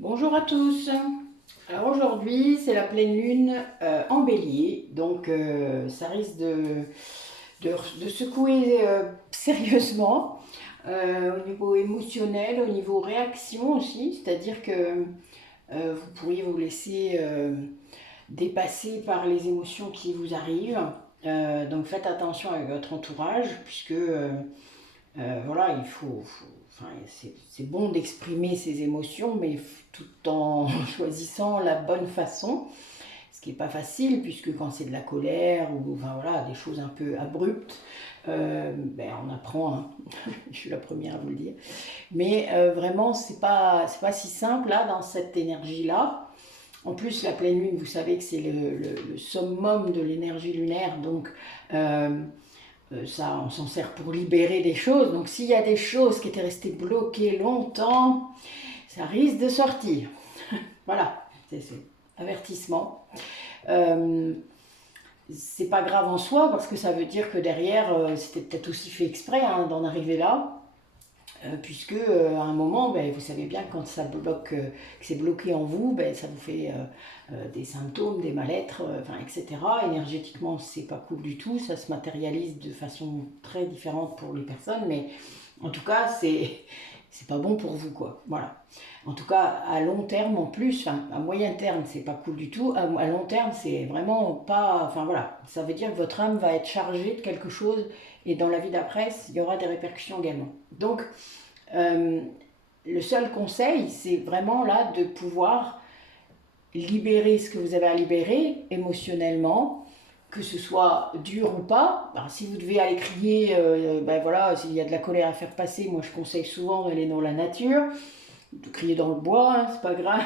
Bonjour à tous. Alors aujourd'hui, c'est la pleine lune en bélier, donc ça risque de secouer sérieusement au niveau émotionnel, au niveau réaction aussi, c'est-à-dire que vous pourriez vous laisser dépasser par les émotions qui vous arrivent. Donc faites attention avec votre entourage, puisque voilà, enfin, c'est bon d'exprimer ses émotions, mais tout en choisissant la bonne façon, ce qui n'est pas facile, puisque quand c'est de la colère ou enfin, voilà, des choses un peu abruptes, ben, on apprend, hein. Je suis la première à vous le dire. Mais vraiment, c'est pas si simple là, dans cette énergie-là. En plus, la pleine lune, vous savez que c'est le summum de l'énergie lunaire, donc ça, on s'en sert pour libérer des choses. Donc s'il y a des choses qui étaient restées bloquées longtemps, ça risque de sortir. Voilà, c'est avertissement. Euh, c'est pas grave en soi parce que ça veut dire que derrière, c'était peut-être aussi fait exprès hein, d'en arriver là. Puisque à un moment, ben, vous savez bien quand ça bloque, que c'est bloqué en vous, ben, ça vous fait des symptômes, des mal-être, enfin, etc. Énergétiquement, c'est pas cool du tout, ça se matérialise de façon très différente pour les personnes, mais en tout cas, c'est pas bon pour vous, quoi. Voilà. En tout cas, à long terme en plus, enfin, à moyen terme, c'est pas cool du tout. À long terme, c'est vraiment pas. Enfin voilà, ça veut dire que votre âme va être chargée de quelque chose et dans la vie d'après, il y aura des répercussions également. Donc, euh, le seul conseil, c'est vraiment là de pouvoir libérer ce que vous avez à libérer émotionnellement, que ce soit dur ou pas. Ben, si vous devez aller crier, ben voilà, s'il y a de la colère à faire passer, moi je conseille souvent d'aller dans la nature, de crier dans le bois, hein, c'est pas grave,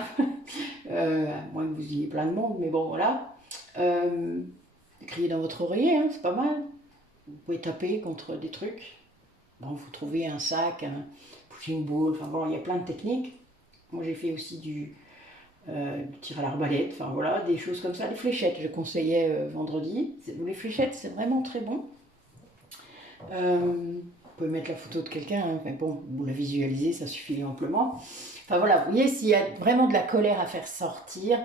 à moins que vous ayez plein de monde, mais bon voilà. Euh, Crier dans votre oreiller, hein, c'est pas mal. Vous pouvez taper contre des trucs. Bon, vous trouvez un sac, un pushing ball, enfin bon, il y a plein de techniques. Moi j'ai fait aussi du tir à l'arbalète, enfin voilà, des choses comme ça. Les fléchettes, je conseillais vendredi. Les fléchettes, c'est vraiment très bon. Vous pouvez mettre la photo de quelqu'un, hein, mais bon, vous la visualisez, ça suffit amplement. Enfin voilà, vous voyez, s'il y a vraiment de la colère à faire sortir,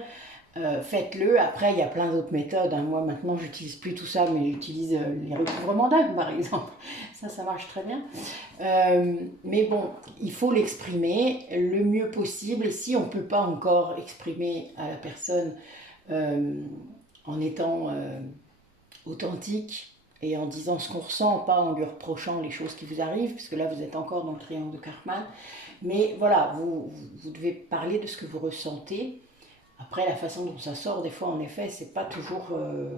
faites-le. Après, il y a plein d'autres méthodes, hein. Moi, maintenant, j'utilise plus tout ça, mais j'utilise les recouvrements d'âme, par exemple. Ça marche très bien. Mais bon, il faut l'exprimer le mieux possible. Et si on ne peut pas encore exprimer à la personne euh, en étant authentique et en disant ce qu'on ressent, pas en lui reprochant les choses qui vous arrivent, parce que là, vous êtes encore dans le triangle de karma. Mais voilà, vous devez parler de ce que vous ressentez. Après, la façon dont ça sort, des fois, en effet, c'est pas toujours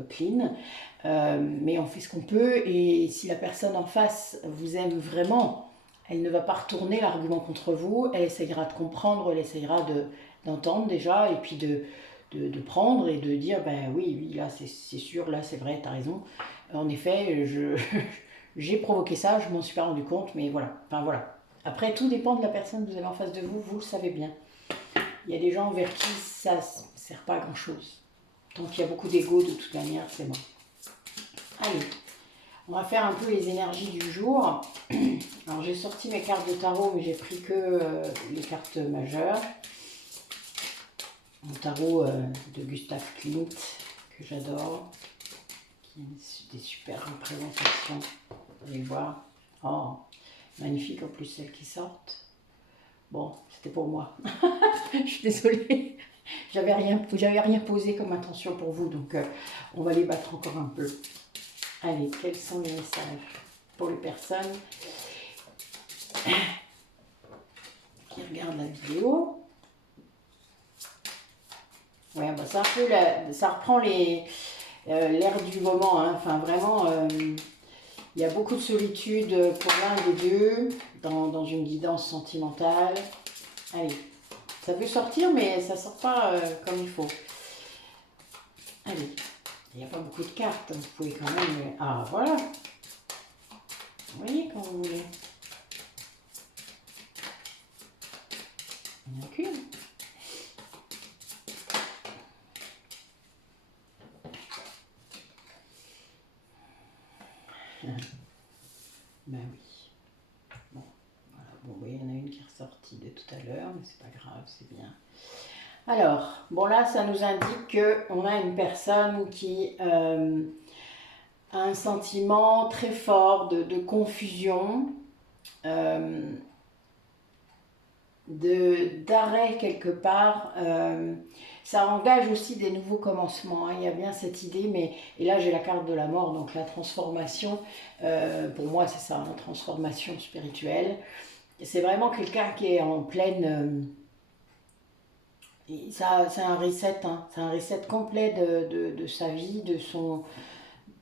clean, mais on fait ce qu'on peut. Et si la personne en face vous aime vraiment, elle ne va pas retourner l'argument contre vous. Elle essayera de comprendre, elle essayera d'entendre déjà, et puis de prendre et de dire ben oui, oui, là c'est sûr, là c'est vrai, t'as raison. En effet, j'ai provoqué ça, je m'en suis pas rendu compte, mais voilà. Enfin voilà. Après, tout dépend de la personne que vous avez en face de vous, vous le savez bien. Il y a des gens vers qui ça ne sert pas à grand chose. Donc il y a beaucoup d'ego de toute manière, c'est bon. Allez, on va faire un peu les énergies du jour. Alors j'ai sorti mes cartes de tarot, mais j'ai pris que les cartes majeures. Un tarot de Gustav Klimt, que j'adore, qui a des super représentations. Vous allez voir. Oh, magnifique en plus celles qui sortent. Bon, c'était pour moi. Je suis désolée. J'avais rien posé comme intention pour vous, donc on va les battre encore un peu. Allez, quels sont les messages pour les personnes qui regardent la vidéo? Ouais, bah c'est un peu ça reprend l'air du moment, hein. Enfin vraiment, il y a beaucoup de solitude pour l'un des deux dans une guidance sentimentale. Allez, ça veut sortir, mais ça sort pas comme il faut. Allez, il n'y a pas beaucoup de cartes, vous pouvez quand même. Ah voilà, vous voyez quand vous voulez. Il n'y en a qu'une. Ben oui. Bon, voilà. Bon, oui, il y en a une qui est ressortie de tout à l'heure, mais c'est pas grave, c'est bien. Alors, bon là, ça nous indique qu'on a une personne qui a un sentiment très fort de confusion, d'arrêt quelque part. Ça engage aussi des nouveaux commencements, hein. Il y a bien cette idée, et là j'ai la carte de la mort, donc la transformation, pour moi c'est ça, la transformation spirituelle. C'est vraiment quelqu'un qui est en pleine... c'est un reset, hein. C'est un reset complet de sa vie, de son...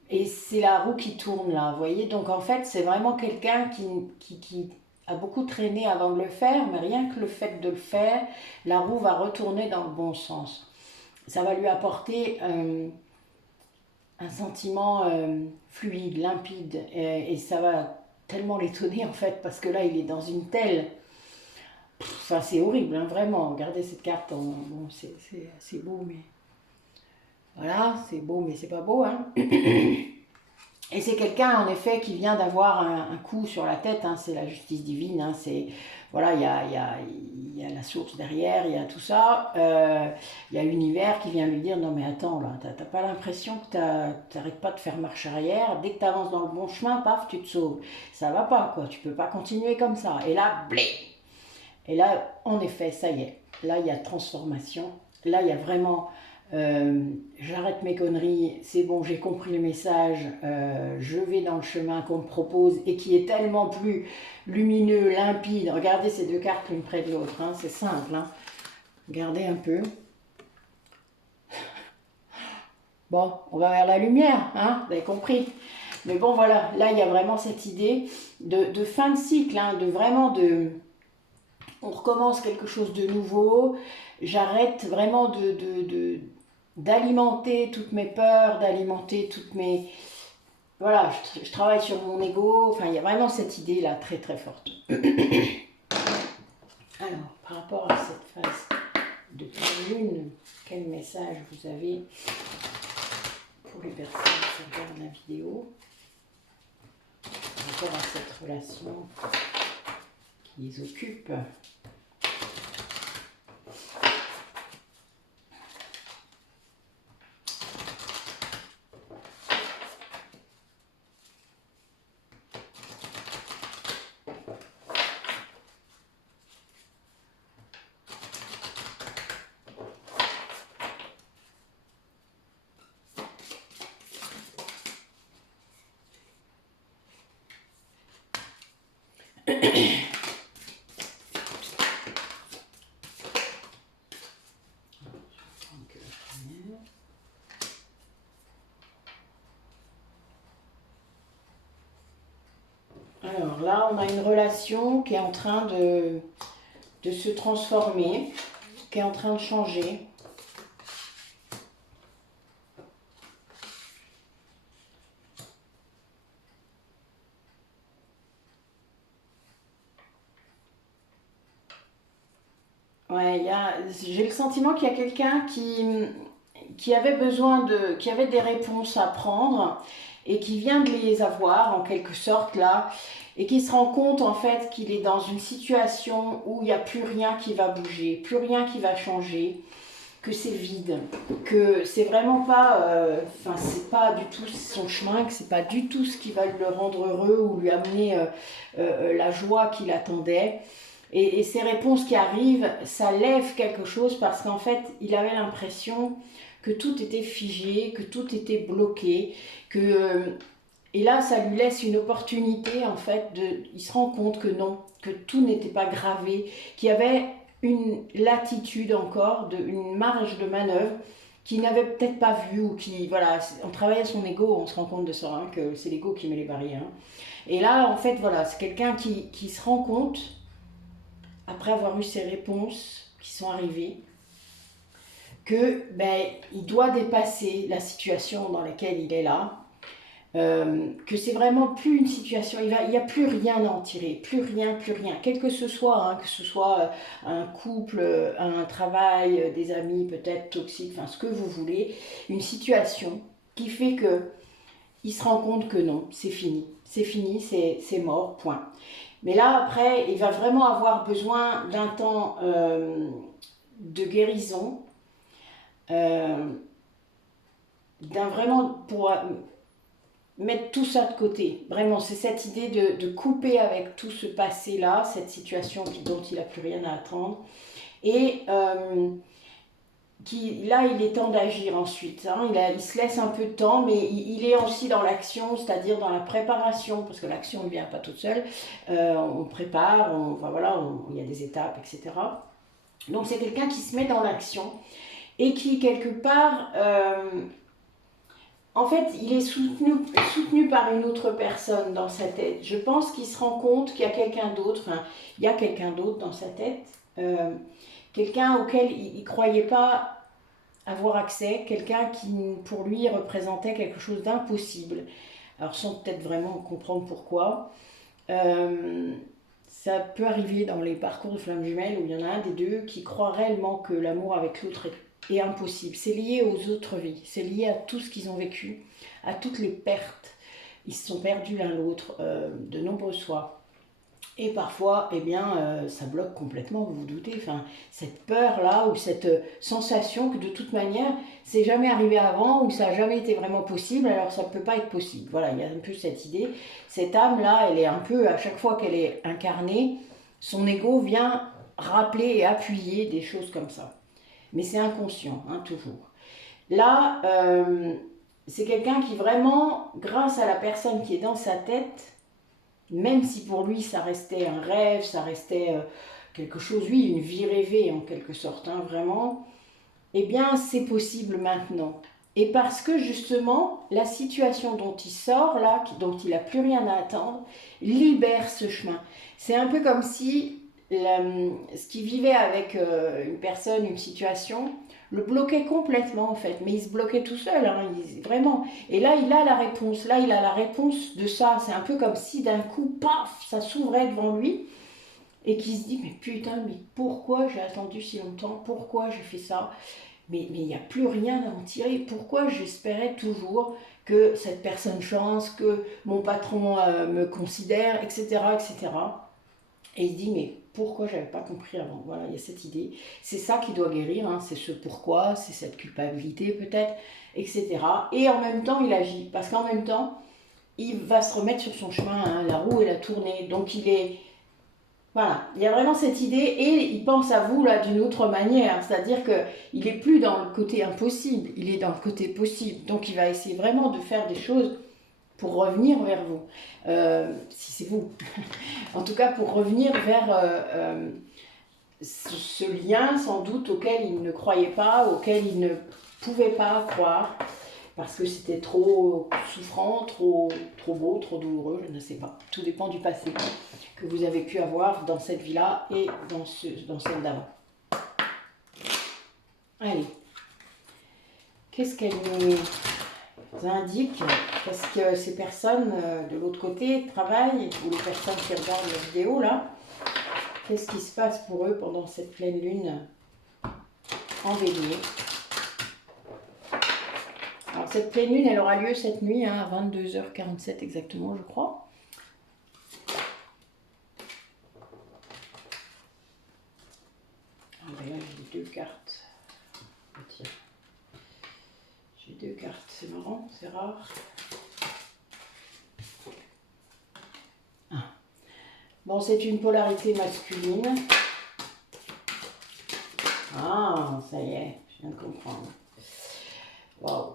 Et c'est la roue qui tourne là, vous voyez. Donc en fait, c'est vraiment quelqu'un qui a beaucoup traîné avant de le faire, mais rien que le fait de le faire, la roue va retourner dans le bon sens. Ça va lui apporter un sentiment fluide, limpide, et ça va tellement l'étonner en fait, parce que là, il est dans une telle... Enfin, c'est horrible, hein, vraiment. Regardez cette carte, bon, c'est beau, mais... Voilà, c'est beau, mais c'est pas beau, hein. Et c'est quelqu'un, en effet, qui vient d'avoir un coup sur la tête, hein, c'est la justice divine, hein, c'est... Voilà, il y a la source derrière, il y a tout ça. Il y a l'univers qui vient lui dire, non mais attends, là, t'as pas l'impression que t'arrêtes pas de faire marche arrière, dès que t'avances dans le bon chemin, paf, tu te sauves. Ça va pas, quoi, tu peux pas continuer comme ça. Et là, blé. Et là, en effet, ça y est, là, il y a transformation. Là, il y a vraiment... j'arrête mes conneries, c'est bon, j'ai compris le message, je vais dans le chemin qu'on me propose et qui est tellement plus lumineux, limpide. Regardez ces deux cartes l'une près de l'autre, hein, c'est simple. Hein. Regardez un peu. Bon, on va vers la lumière, hein, vous avez compris. Mais bon, voilà, là, il y a vraiment cette idée de fin de cycle, hein, de vraiment de... On recommence quelque chose de nouveau. J'arrête vraiment d'alimenter toutes mes peurs, d'alimenter toutes mes... Voilà, je travaille sur mon ego. Enfin, il y a vraiment cette idée-là très très forte. Alors, par rapport à cette phase de pleine lune, quel message vous avez pour les personnes qui regardent la vidéo par rapport à cette relation qui les occupe? Alors là, on a une relation qui est en train de se transformer, qui est en train de changer. Ouais, j'ai le sentiment qu'il y a quelqu'un qui avait besoin qui avait des réponses à prendre et qui vient de les avoir en quelque sorte là, et qui se rend compte en fait qu'il est dans une situation où il n'y a plus rien qui va bouger, plus rien qui va changer, que c'est vide, que c'est vraiment pas, enfin c'est pas du tout son chemin, que c'est pas du tout ce qui va le rendre heureux ou lui amener la joie qu'il attendait. Et ces réponses qui arrivent, ça lève quelque chose parce qu'en fait, il avait l'impression que tout était figé, que tout était bloqué, et là, ça lui laisse une opportunité, en fait, il se rend compte que non, que tout n'était pas gravé, qu'il y avait une latitude encore, une marge de manœuvre qu'il n'avait peut-être pas vue, ou qui, voilà, on travaille à son ego, on se rend compte de ça, hein, que c'est l'ego qui met les barrières. Hein. Et là, en fait, voilà, c'est quelqu'un qui se rend compte, après avoir eu ces réponses qui sont arrivées, que il doit dépasser la situation dans laquelle il est là, que c'est vraiment plus une situation, il n'y a plus rien à en tirer, plus rien, quel que ce soit, hein, que ce soit un couple, un travail, des amis peut-être toxiques, enfin ce que vous voulez, une situation qui fait que il se rend compte que non, c'est fini, c'est mort, point. Mais là, après, il va vraiment avoir besoin d'un temps de guérison, euh, vraiment pour mettre tout ça de côté. Vraiment, c'est cette idée de couper avec tout ce passé-là, cette situation dont il n'a plus rien à attendre. Et là, il est temps d'agir ensuite. Hein. Il se laisse un peu de temps, mais il est aussi dans l'action, c'est-à-dire dans la préparation, parce que l'action ne vient pas toute seule. On prépare, il y a des étapes, etc. Donc c'est quelqu'un qui se met dans l'action et qui, quelque part, en fait, il est soutenu par une autre personne dans sa tête. Je pense qu'il se rend compte qu'il y a quelqu'un d'autre, enfin, il y a quelqu'un d'autre dans sa tête, quelqu'un auquel il ne croyait pas avoir accès, quelqu'un qui pour lui représentait quelque chose d'impossible. Alors sans peut-être vraiment comprendre pourquoi. Ça peut arriver dans les parcours de flammes jumelles où il y en a un des deux qui croit réellement que l'amour avec l'autre est impossible. C'est lié aux autres vies, c'est lié à tout ce qu'ils ont vécu, à toutes les pertes. Ils se sont perdus l'un l'autre de nombreuses fois. Et parfois, eh bien, ça bloque complètement, vous vous doutez. Enfin, cette peur-là ou cette sensation que de toute manière, c'est jamais arrivé avant ou ça n'a jamais été vraiment possible, alors ça ne peut pas être possible. Voilà, il y a un peu cette idée. Cette âme-là, elle est un peu, à chaque fois qu'elle est incarnée, son ego vient rappeler et appuyer des choses comme ça. Mais c'est inconscient, hein, toujours. Là, c'est quelqu'un qui vraiment, grâce à la personne qui est dans sa tête, même si pour lui ça restait un rêve, ça restait quelque chose, oui, une vie rêvée en quelque sorte, hein, vraiment, eh bien c'est possible maintenant. Et parce que justement, la situation dont il sort là, dont il n'a plus rien à attendre, libère ce chemin. C'est un peu comme si ce qu'il vivait avec une personne, une situation, le bloquait complètement en fait, mais il se bloquait tout seul, hein, vraiment. Et là, il a la réponse, de ça. C'est un peu comme si d'un coup, paf, ça s'ouvrait devant lui et qu'il se dit, mais putain, mais pourquoi j'ai attendu si longtemps? Pourquoi j'ai fait ça? Mais il n'y a plus rien à en tirer. Pourquoi j'espérais toujours que cette personne chance, que mon patron me considère, etc., etc. Et il se dit, mais pourquoi j'avais pas compris avant? Voilà, il y a cette idée. C'est ça qui doit guérir, hein, c'est ce pourquoi, c'est cette culpabilité peut-être, etc. Et en même temps, il agit. Parce qu'en même temps, il va se remettre sur son chemin, hein, la roue et la tournée. Donc il est... Voilà, il y a vraiment cette idée et il pense à vous là d'une autre manière. C'est-à-dire qu'il n'est plus dans le côté impossible, il est dans le côté possible. Donc il va essayer vraiment de faire des choses pour revenir vers vous, si c'est vous. En tout cas, pour revenir vers ce lien sans doute auquel il ne croyait pas, auquel il ne pouvait pas croire, parce que c'était trop souffrant, trop beau, trop douloureux, je ne sais pas. Tout dépend du passé que vous avez pu avoir dans cette vie-là et dans celle d'avant. Allez, qu'est-ce qu'elle nous indique? Qu'est-ce que ces personnes de l'autre côté travaillent, ou les personnes qui regardent la vidéo là, qu'est-ce qui se passe pour eux pendant cette pleine lune en Bélier? Alors cette pleine lune, elle aura lieu cette nuit, hein, à 22h47 exactement, je crois. Ah, là, j'ai deux cartes. Tiens. J'ai deux cartes, c'est marrant, c'est rare. Ah. Bon, c'est une polarité masculine. Ah, ça y est, je viens de comprendre. Waouh.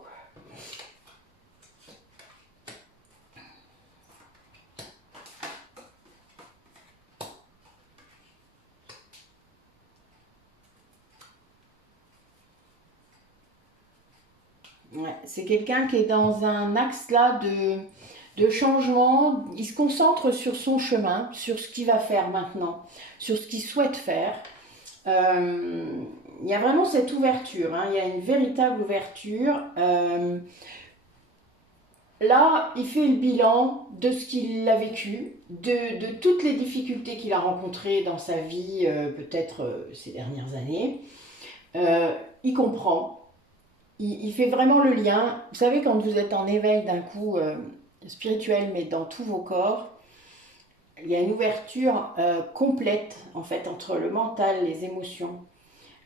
Ouais, c'est quelqu'un qui est dans un axe là de changement. Il se concentre sur son chemin, sur ce qu'il va faire maintenant, sur ce qu'il souhaite faire. Il y a vraiment cette ouverture, hein, il y a une véritable ouverture. Là, il fait le bilan de ce qu'il a vécu, de toutes les difficultés qu'il a rencontrées dans sa vie, peut-être ces dernières années. Il comprend. Il fait vraiment le lien. Vous savez, quand vous êtes en éveil d'un coup spirituel, mais dans tous vos corps, il y a une ouverture complète, en fait, entre le mental, les émotions,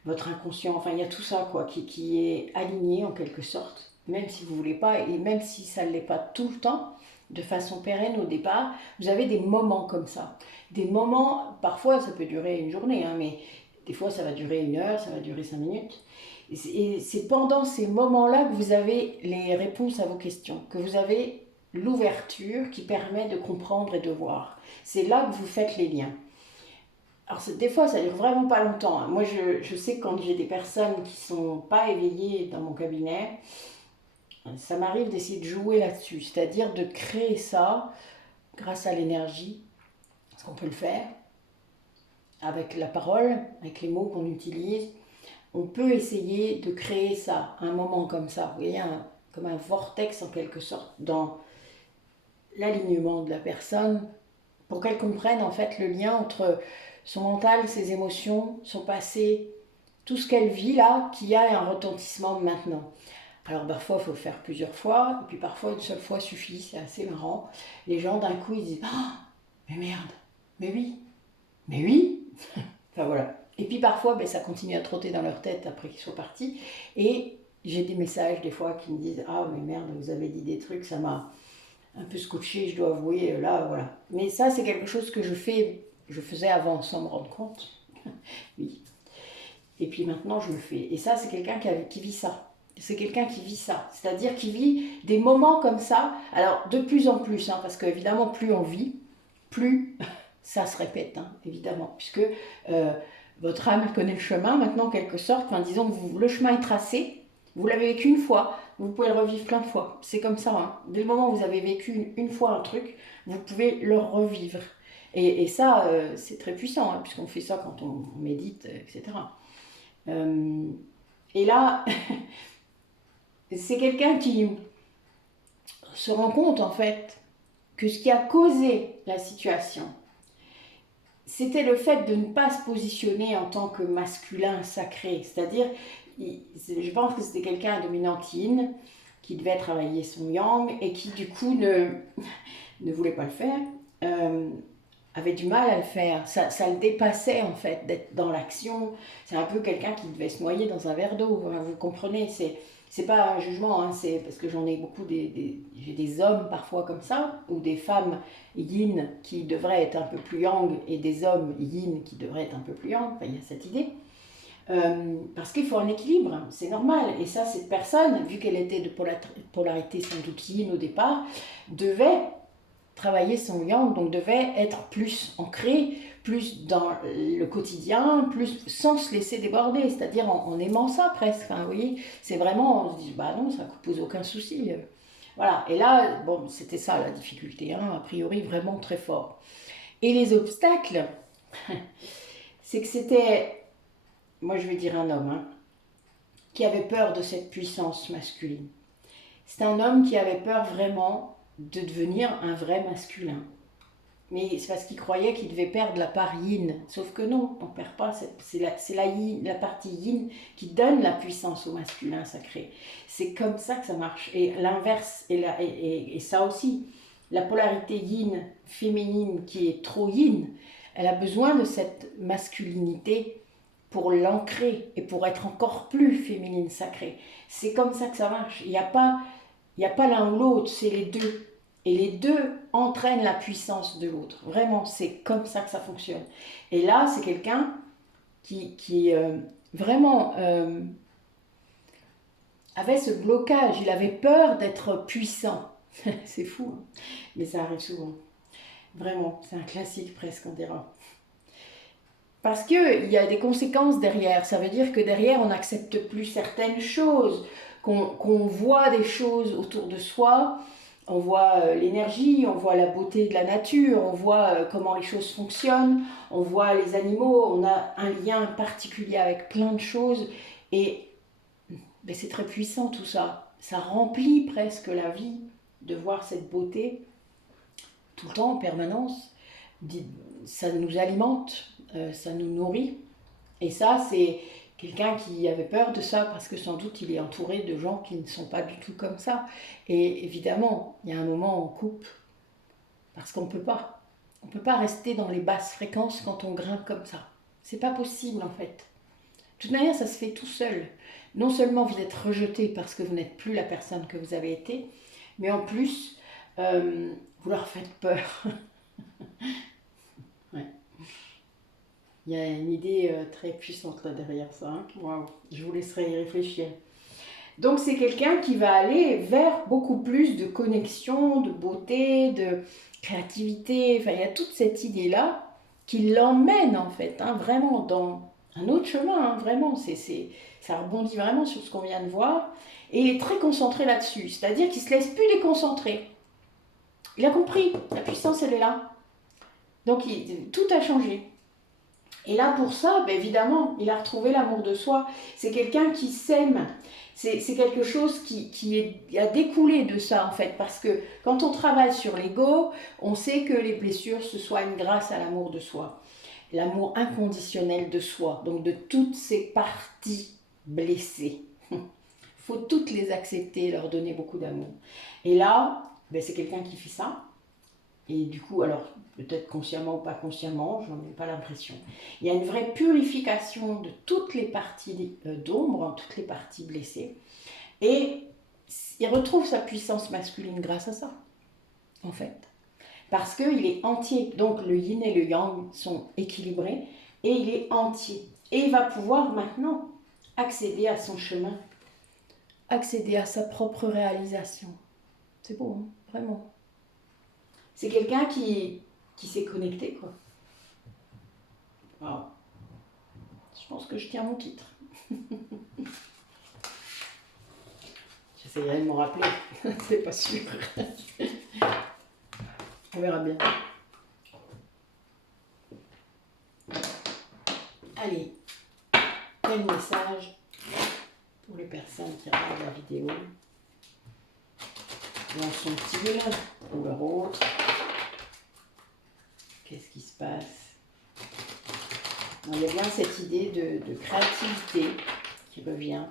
votre inconscient, enfin, il y a tout ça, quoi, qui est aligné, en quelque sorte, même si vous voulez pas, et même si ça ne l'est pas tout le temps, de façon pérenne au départ, vous avez des moments comme ça. Des moments, parfois, ça peut durer une journée, hein, mais des fois, ça va durer 1 heure, ça va durer 5 minutes. Et c'est pendant ces moments-là que vous avez les réponses à vos questions, que vous avez l'ouverture qui permet de comprendre et de voir. C'est là que vous faites les liens. Alors des fois ça dure vraiment pas longtemps, hein. Moi je sais que quand j'ai des personnes qui sont pas éveillées dans mon cabinet, ça m'arrive d'essayer de jouer là-dessus, c'est-à-dire de créer ça grâce à l'énergie, parce qu'on peut le faire, avec la parole, avec les mots qu'on utilise. On peut essayer de créer ça, un moment comme ça, vous voyez, comme un vortex en quelque sorte, dans l'alignement de la personne, pour qu'elle comprenne en fait le lien entre son mental, ses émotions, son passé, tout ce qu'elle vit là, qui a un retentissement maintenant. Alors parfois il faut le faire plusieurs fois, et puis parfois une seule fois suffit, c'est assez marrant. Les gens d'un coup ils disent ah, mais merde, mais oui, enfin voilà. Et puis parfois ben, ça continue à trotter dans leur tête après qu'ils soient partis, et j'ai des messages des fois qui me disent ah mais merde, vous avez dit des trucs, ça m'a un peu scotché, je dois avouer, là, voilà. Mais ça, c'est quelque chose que je faisais avant sans me rendre compte. Oui. Et puis maintenant, je le fais. Et ça, c'est quelqu'un qui vit ça. C'est quelqu'un qui vit ça. C'est-à-dire qui vit des moments comme ça. Alors, de plus en plus, hein, parce qu'évidemment, plus on vit, plus ça se répète, hein, évidemment. Puisque votre âme connaît le chemin, maintenant, en quelque sorte. Enfin, disons que le chemin est tracé. Vous l'avez vécu une fois, vous pouvez le revivre plein de fois. C'est comme ça. Hein. Dès le moment où vous avez vécu une fois un truc, vous pouvez le revivre. Et ça, c'est très puissant, hein, puisqu'on fait ça quand on médite, etc. Et là, c'est quelqu'un qui se rend compte, en fait, que ce qui a causé la situation, c'était le fait de ne pas se positionner en tant que masculin sacré. C'est-à-dire, je pense que c'était quelqu'un à dominante yin, qui devait travailler son yang, et qui, du coup, ne voulait pas le faire, avait du mal à le faire. Ça le dépassait, en fait, d'être dans l'action. C'est un peu quelqu'un qui devait se noyer dans un verre d'eau, vous comprenez, c'est pas un jugement, hein, c'est parce que j'en ai beaucoup, j'ai des hommes parfois comme ça, ou des femmes yin qui devraient être un peu plus yang, et des hommes yin qui devraient être un peu plus yang, enfin, il y a cette idée. Parce qu'il faut un équilibre, c'est normal. Et ça, cette personne, vu qu'elle était de polarité sans doute yin au départ, devait travailler son yang, donc devait être plus ancré, plus dans le quotidien, plus sans se laisser déborder, c'est-à-dire en aimant ça presque. Enfin, vous voyez, c'est vraiment, on se dit, bah non, ça ne pose aucun souci. Voilà, et là, bon, c'était ça la difficulté, hein, a priori vraiment très fort. Et les obstacles, c'est que c'était, moi je vais dire un homme, hein, qui avait peur de cette puissance masculine. C'est un homme qui avait peur vraiment de devenir un vrai masculin. Mais c'est parce qu'il croyait qu'il devait perdre la part yin. Sauf que non, on ne perd pas. C'est la partie yin qui donne la puissance au masculin sacré. C'est comme ça que ça marche. Et l'inverse, et ça aussi, la polarité yin féminine qui est trop yin, elle a besoin de cette masculinité pour l'ancrer et pour être encore plus féminine sacrée. C'est comme ça que ça marche. Il n'y a pas l'un ou l'autre, c'est les deux. Et les deux entraînent la puissance de l'autre. Vraiment, c'est comme ça que ça fonctionne. Et là, c'est quelqu'un qui vraiment avait ce blocage. Il avait peur d'être puissant. C'est fou, hein, mais ça arrive souvent. Vraiment, c'est un classique presque, on dira. Parce qu'il y a des conséquences derrière. Ça veut dire que derrière, on n'accepte plus certaines choses, qu'on voit des choses autour de soi. On voit l'énergie, on voit la beauté de la nature, on voit comment les choses fonctionnent, on voit les animaux, on a un lien particulier avec plein de choses. Et ben, c'est très puissant tout ça. Ça remplit presque la vie de voir cette beauté tout le temps, en permanence. Ça nous alimente, ça nous nourrit. Et ça, c'est quelqu'un qui avait peur de ça parce que sans doute il est entouré de gens qui ne sont pas du tout comme ça. Et évidemment, il y a un moment où on coupe parce qu'on ne peut pas. On ne peut pas rester dans les basses fréquences quand on grimpe comme ça. C'est pas possible en fait. De toute manière, ça se fait tout seul. Non seulement vous êtes rejeté parce que vous n'êtes plus la personne que vous avez été, mais en plus, vous leur faites peur. Ouais. Il y a une idée très puissante là derrière ça. Hein. Waouh. Je vous laisserai y réfléchir. Donc c'est quelqu'un qui va aller vers beaucoup plus de connexion, de beauté, de créativité. Enfin, il y a toute cette idée-là qui l'emmène en fait, hein, vraiment dans un autre chemin. Hein, vraiment, ça rebondit vraiment sur ce qu'on vient de voir. Et il est très concentré là-dessus. C'est-à-dire qu'il ne se laisse plus déconcentrer. Il a compris, la puissance elle est là. Donc tout a changé. Et là, pour ça, ben évidemment, il a retrouvé l'amour de soi. C'est quelqu'un qui s'aime. C'est quelque chose qui a découlé de ça, en fait. Parce que quand on travaille sur l'ego, on sait que les blessures se soignent grâce à l'amour de soi. L'amour inconditionnel de soi. Donc, de toutes ces parties blessées. Il faut toutes les accepter, leur donner beaucoup d'amour. Et là, ben c'est quelqu'un qui fait ça. Et du coup, alors, peut-être consciemment ou pas consciemment, j'en ai pas l'impression. Il y a une vraie purification de toutes les parties d'ombre, toutes les parties blessées. Et il retrouve sa puissance masculine grâce à ça, en fait. Parce qu'il est entier. Donc, le yin et le yang sont équilibrés et il est entier. Et il va pouvoir maintenant accéder à son chemin, accéder à sa propre réalisation. C'est beau, hein, vraiment. C'est quelqu'un qui s'est connecté, quoi. Wow. Je pense que je tiens mon titre. J'essayerai de m'en rappeler. C'est pas sûr. On verra bien. Allez, quel message pour les personnes qui regardent la vidéo? Où en sont-ils pour leur autre? Qu'est-ce qui se passe? Il y a bien cette idée de créativité qui revient.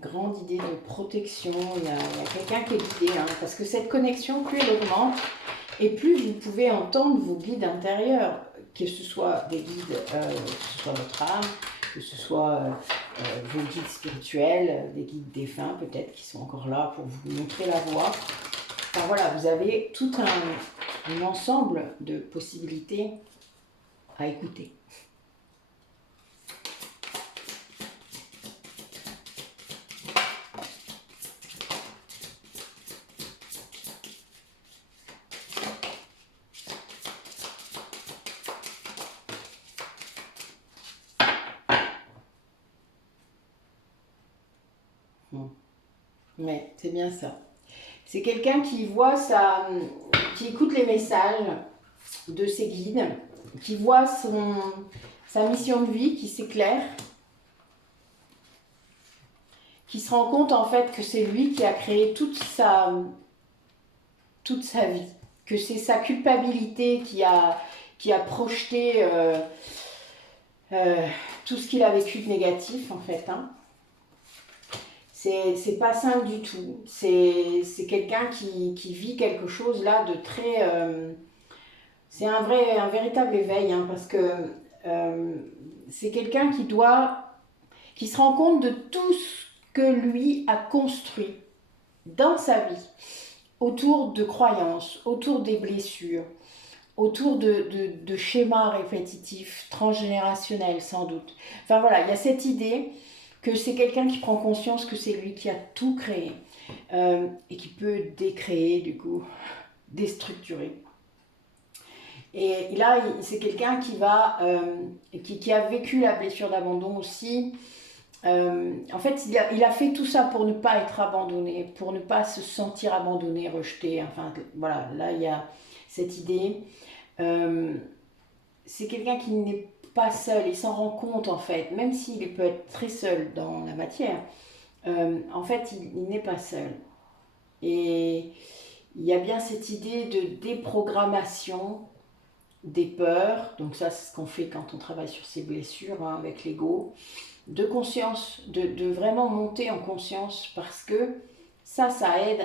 Grande idée de protection. Il y a quelqu'un qui est guidé. Hein, parce que cette connexion, plus elle augmente, et plus vous pouvez entendre vos guides intérieurs. Que ce soit des guides, que ce soit votre âme, que ce soit vos guides spirituels, des guides défunts peut-être qui sont encore là pour vous montrer la voie. Enfin voilà, vous avez tout un ensemble de possibilités à écouter. Mais c'est bien ça. C'est quelqu'un qui voit qui écoute les messages de ses guides, qui voit sa mission de vie qui s'éclaire, qui se rend compte en fait que c'est lui qui a créé toute sa vie, que c'est sa culpabilité qui a projeté tout ce qu'il a vécu de négatif en fait. Hein. C'est pas simple du tout. C'est quelqu'un qui vit quelque chose là de très... c'est un véritable éveil, hein, parce que c'est quelqu'un qui se rend compte de tout ce que lui a construit dans sa vie, autour de croyances, autour des blessures, autour de schémas répétitifs, transgénérationnels sans doute. Enfin voilà, il y a cette idée que c'est quelqu'un qui prend conscience que c'est lui qui a tout créé et qui peut décréer, du coup, déstructurer. Et là, c'est quelqu'un qui a vécu la blessure d'abandon aussi. En fait, il a fait tout ça pour ne pas être abandonné, pour ne pas se sentir abandonné, rejeté. Enfin, voilà, là, il y a cette idée. C'est quelqu'un qui n'est pas seul, il s'en rend compte en fait, même s'il peut être très seul dans la matière, en fait il n'est pas seul. Et il y a bien cette idée de déprogrammation des peurs, donc ça c'est ce qu'on fait quand on travaille sur ces blessures hein, avec l'ego, de conscience, de vraiment monter en conscience parce que ça aide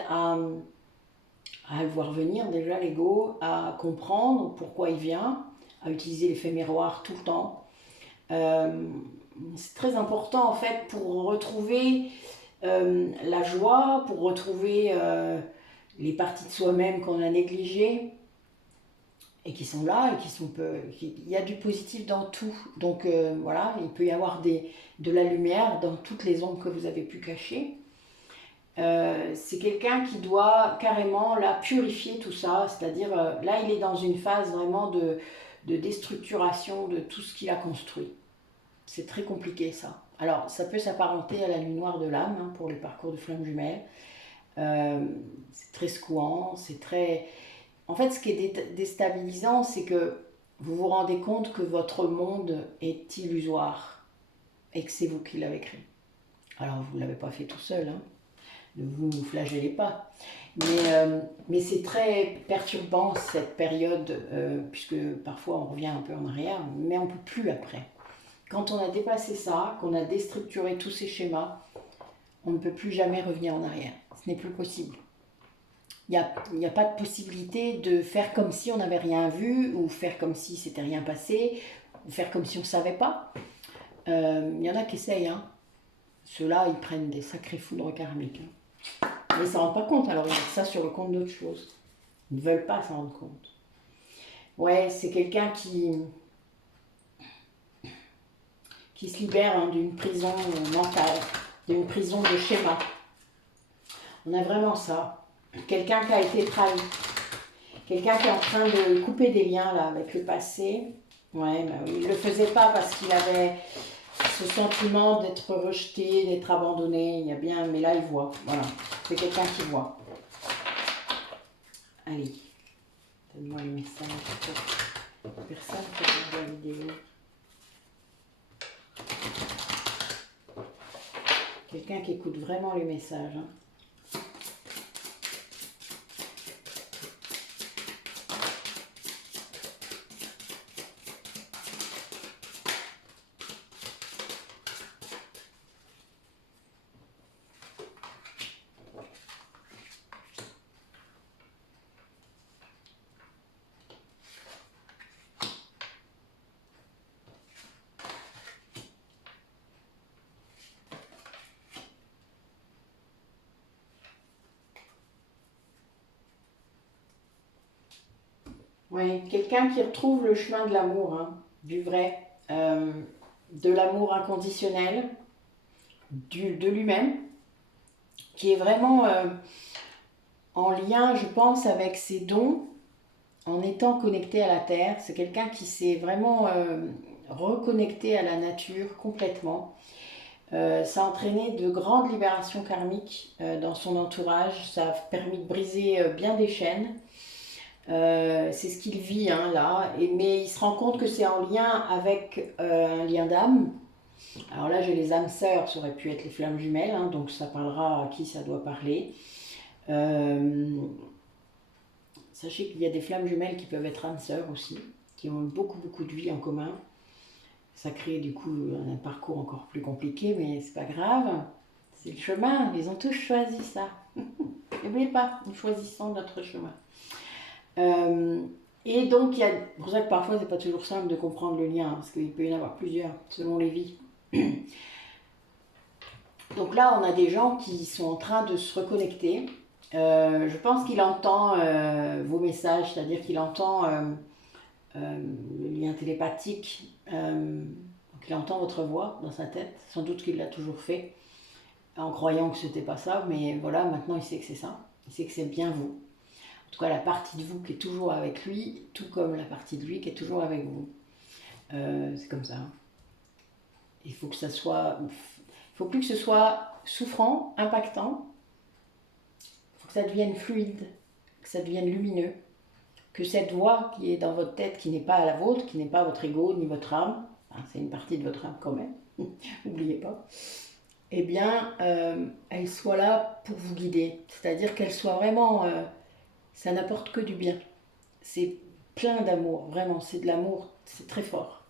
à le voir venir déjà l'ego, à comprendre pourquoi il vient, à utiliser l'effet miroir tout le temps. C'est très important en fait pour retrouver la joie, pour retrouver les parties de soi-même qu'on a négligées et qui sont là et qui sont peu. Il y a du positif dans tout. Donc voilà, il peut y avoir de la lumière dans toutes les ombres que vous avez pu cacher. C'est quelqu'un qui doit carrément là purifier tout ça, c'est-à-dire là il est dans une phase vraiment de déstructuration de tout ce qu'il a construit. C'est très compliqué ça. Alors ça peut s'apparenter à la nuit noire de l'âme hein, pour les parcours de flammes jumelles. C'est très secouant, c'est très... En fait ce qui est déstabilisant c'est que vous vous rendez compte que votre monde est illusoire et que c'est vous qui l'avez créé. Alors vous ne l'avez pas fait tout seul, hein. Ne vous flagellez pas. Mais c'est très perturbant cette période, puisque parfois on revient un peu en arrière, mais on ne peut plus après. Quand on a dépassé ça, qu'on a déstructuré tous ces schémas, on ne peut plus jamais revenir en arrière. Ce n'est plus possible. Il n'y a pas de possibilité de faire comme si on n'avait rien vu, ou faire comme si c'était rien passé, ou faire comme si on ne savait pas. Il y en a qui essayent, hein. Ceux-là, ils prennent des sacrés foudres karmiques. Hein. Mais ils ne s'en rendent pas compte, alors ils mettent ça sur le compte d'autre chose. Ils ne veulent pas s'en rendre compte. Ouais, c'est quelqu'un qui se libère hein, d'une prison mentale, d'une prison de schéma. On a vraiment ça. Quelqu'un qui a été trahi. Quelqu'un qui est en train de couper des liens là, avec le passé. Ouais, bah oui. Il ne le faisait pas parce qu'il avait ce sentiment d'être rejeté, d'être abandonné. Il y a bien, mais là il voit. Voilà, c'est quelqu'un qui voit. Allez, donne-moi les messages. Personne qui regarde la vidéo. Quelqu'un qui écoute vraiment les messages. Hein. Oui, quelqu'un qui retrouve le chemin de l'amour, hein, du vrai, de l'amour inconditionnel, de lui-même, qui est vraiment en lien, je pense, avec ses dons, en étant connecté à la Terre. C'est quelqu'un qui s'est vraiment reconnecté à la nature complètement. Ça a entraîné de grandes libérations karmiques dans son entourage, ça a permis de briser bien des chaînes. C'est ce qu'il vit hein, là, mais il se rend compte que c'est en lien avec un lien d'âme. Alors là, j'ai les âmes sœurs, ça aurait pu être les flammes jumelles, hein, donc ça parlera à qui ça doit parler. Sachez qu'il y a des flammes jumelles qui peuvent être âmes sœurs aussi, qui ont beaucoup de vie en commun. Ça crée du coup un parcours encore plus compliqué, mais c'est pas grave. C'est le chemin, ils ont tous choisi ça. N'oubliez pas, nous choisissons notre chemin. Et donc, il y a, pour ça que parfois, c'est pas toujours simple de comprendre le lien, parce qu'il peut y en avoir plusieurs, selon les vies. Donc là, on a des gens qui sont en train de se reconnecter. Je pense qu'il entend vos messages, c'est-à-dire qu'il entend le lien télépathique, donc il entend votre voix dans sa tête, sans doute qu'il l'a toujours fait, en croyant que c'était pas ça, mais voilà, maintenant il sait que c'est ça, il sait que c'est bien vous. En tout cas, la partie de vous qui est toujours avec lui, tout comme la partie de lui qui est toujours avec vous. C'est comme ça. Il faut que ça soit... Il faut plus que ce soit souffrant, impactant. Il faut que ça devienne fluide, que ça devienne lumineux. Que cette voix qui est dans votre tête, qui n'est pas la vôtre, qui n'est pas votre ego ni votre âme, hein, c'est une partie de votre âme quand même, n'oubliez pas, eh bien, elle soit là pour vous guider. C'est-à-dire qu'elle soit vraiment... ça n'apporte que du bien. C'est plein d'amour, vraiment, c'est de l'amour, c'est très fort.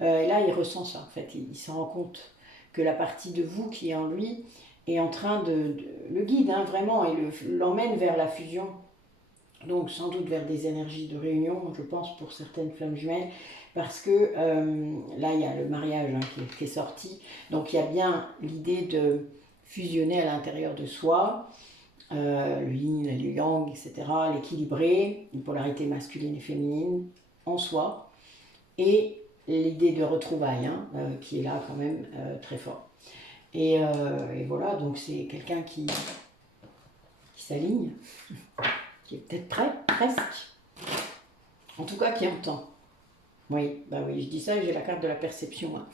Et là, il ressent ça, en fait, il se rend compte que la partie de vous qui est en lui est en train le guide, hein, vraiment, et l'emmène vers la fusion. Donc sans doute vers des énergies de réunion, je pense, pour certaines flammes jumelles, parce que là, il y a le mariage hein, qui est sorti. Donc il y a bien l'idée de fusionner à l'intérieur de soi, le yin, le yang, etc., l'équilibrer, une polarité masculine et féminine en soi, et l'idée de retrouvailles, hein, qui est là quand même très fort. Et voilà, donc c'est quelqu'un qui s'aligne, qui est peut-être prêt, presque, en tout cas qui entend. Oui, bah oui, je dis ça et j'ai la carte de la perception. Hein.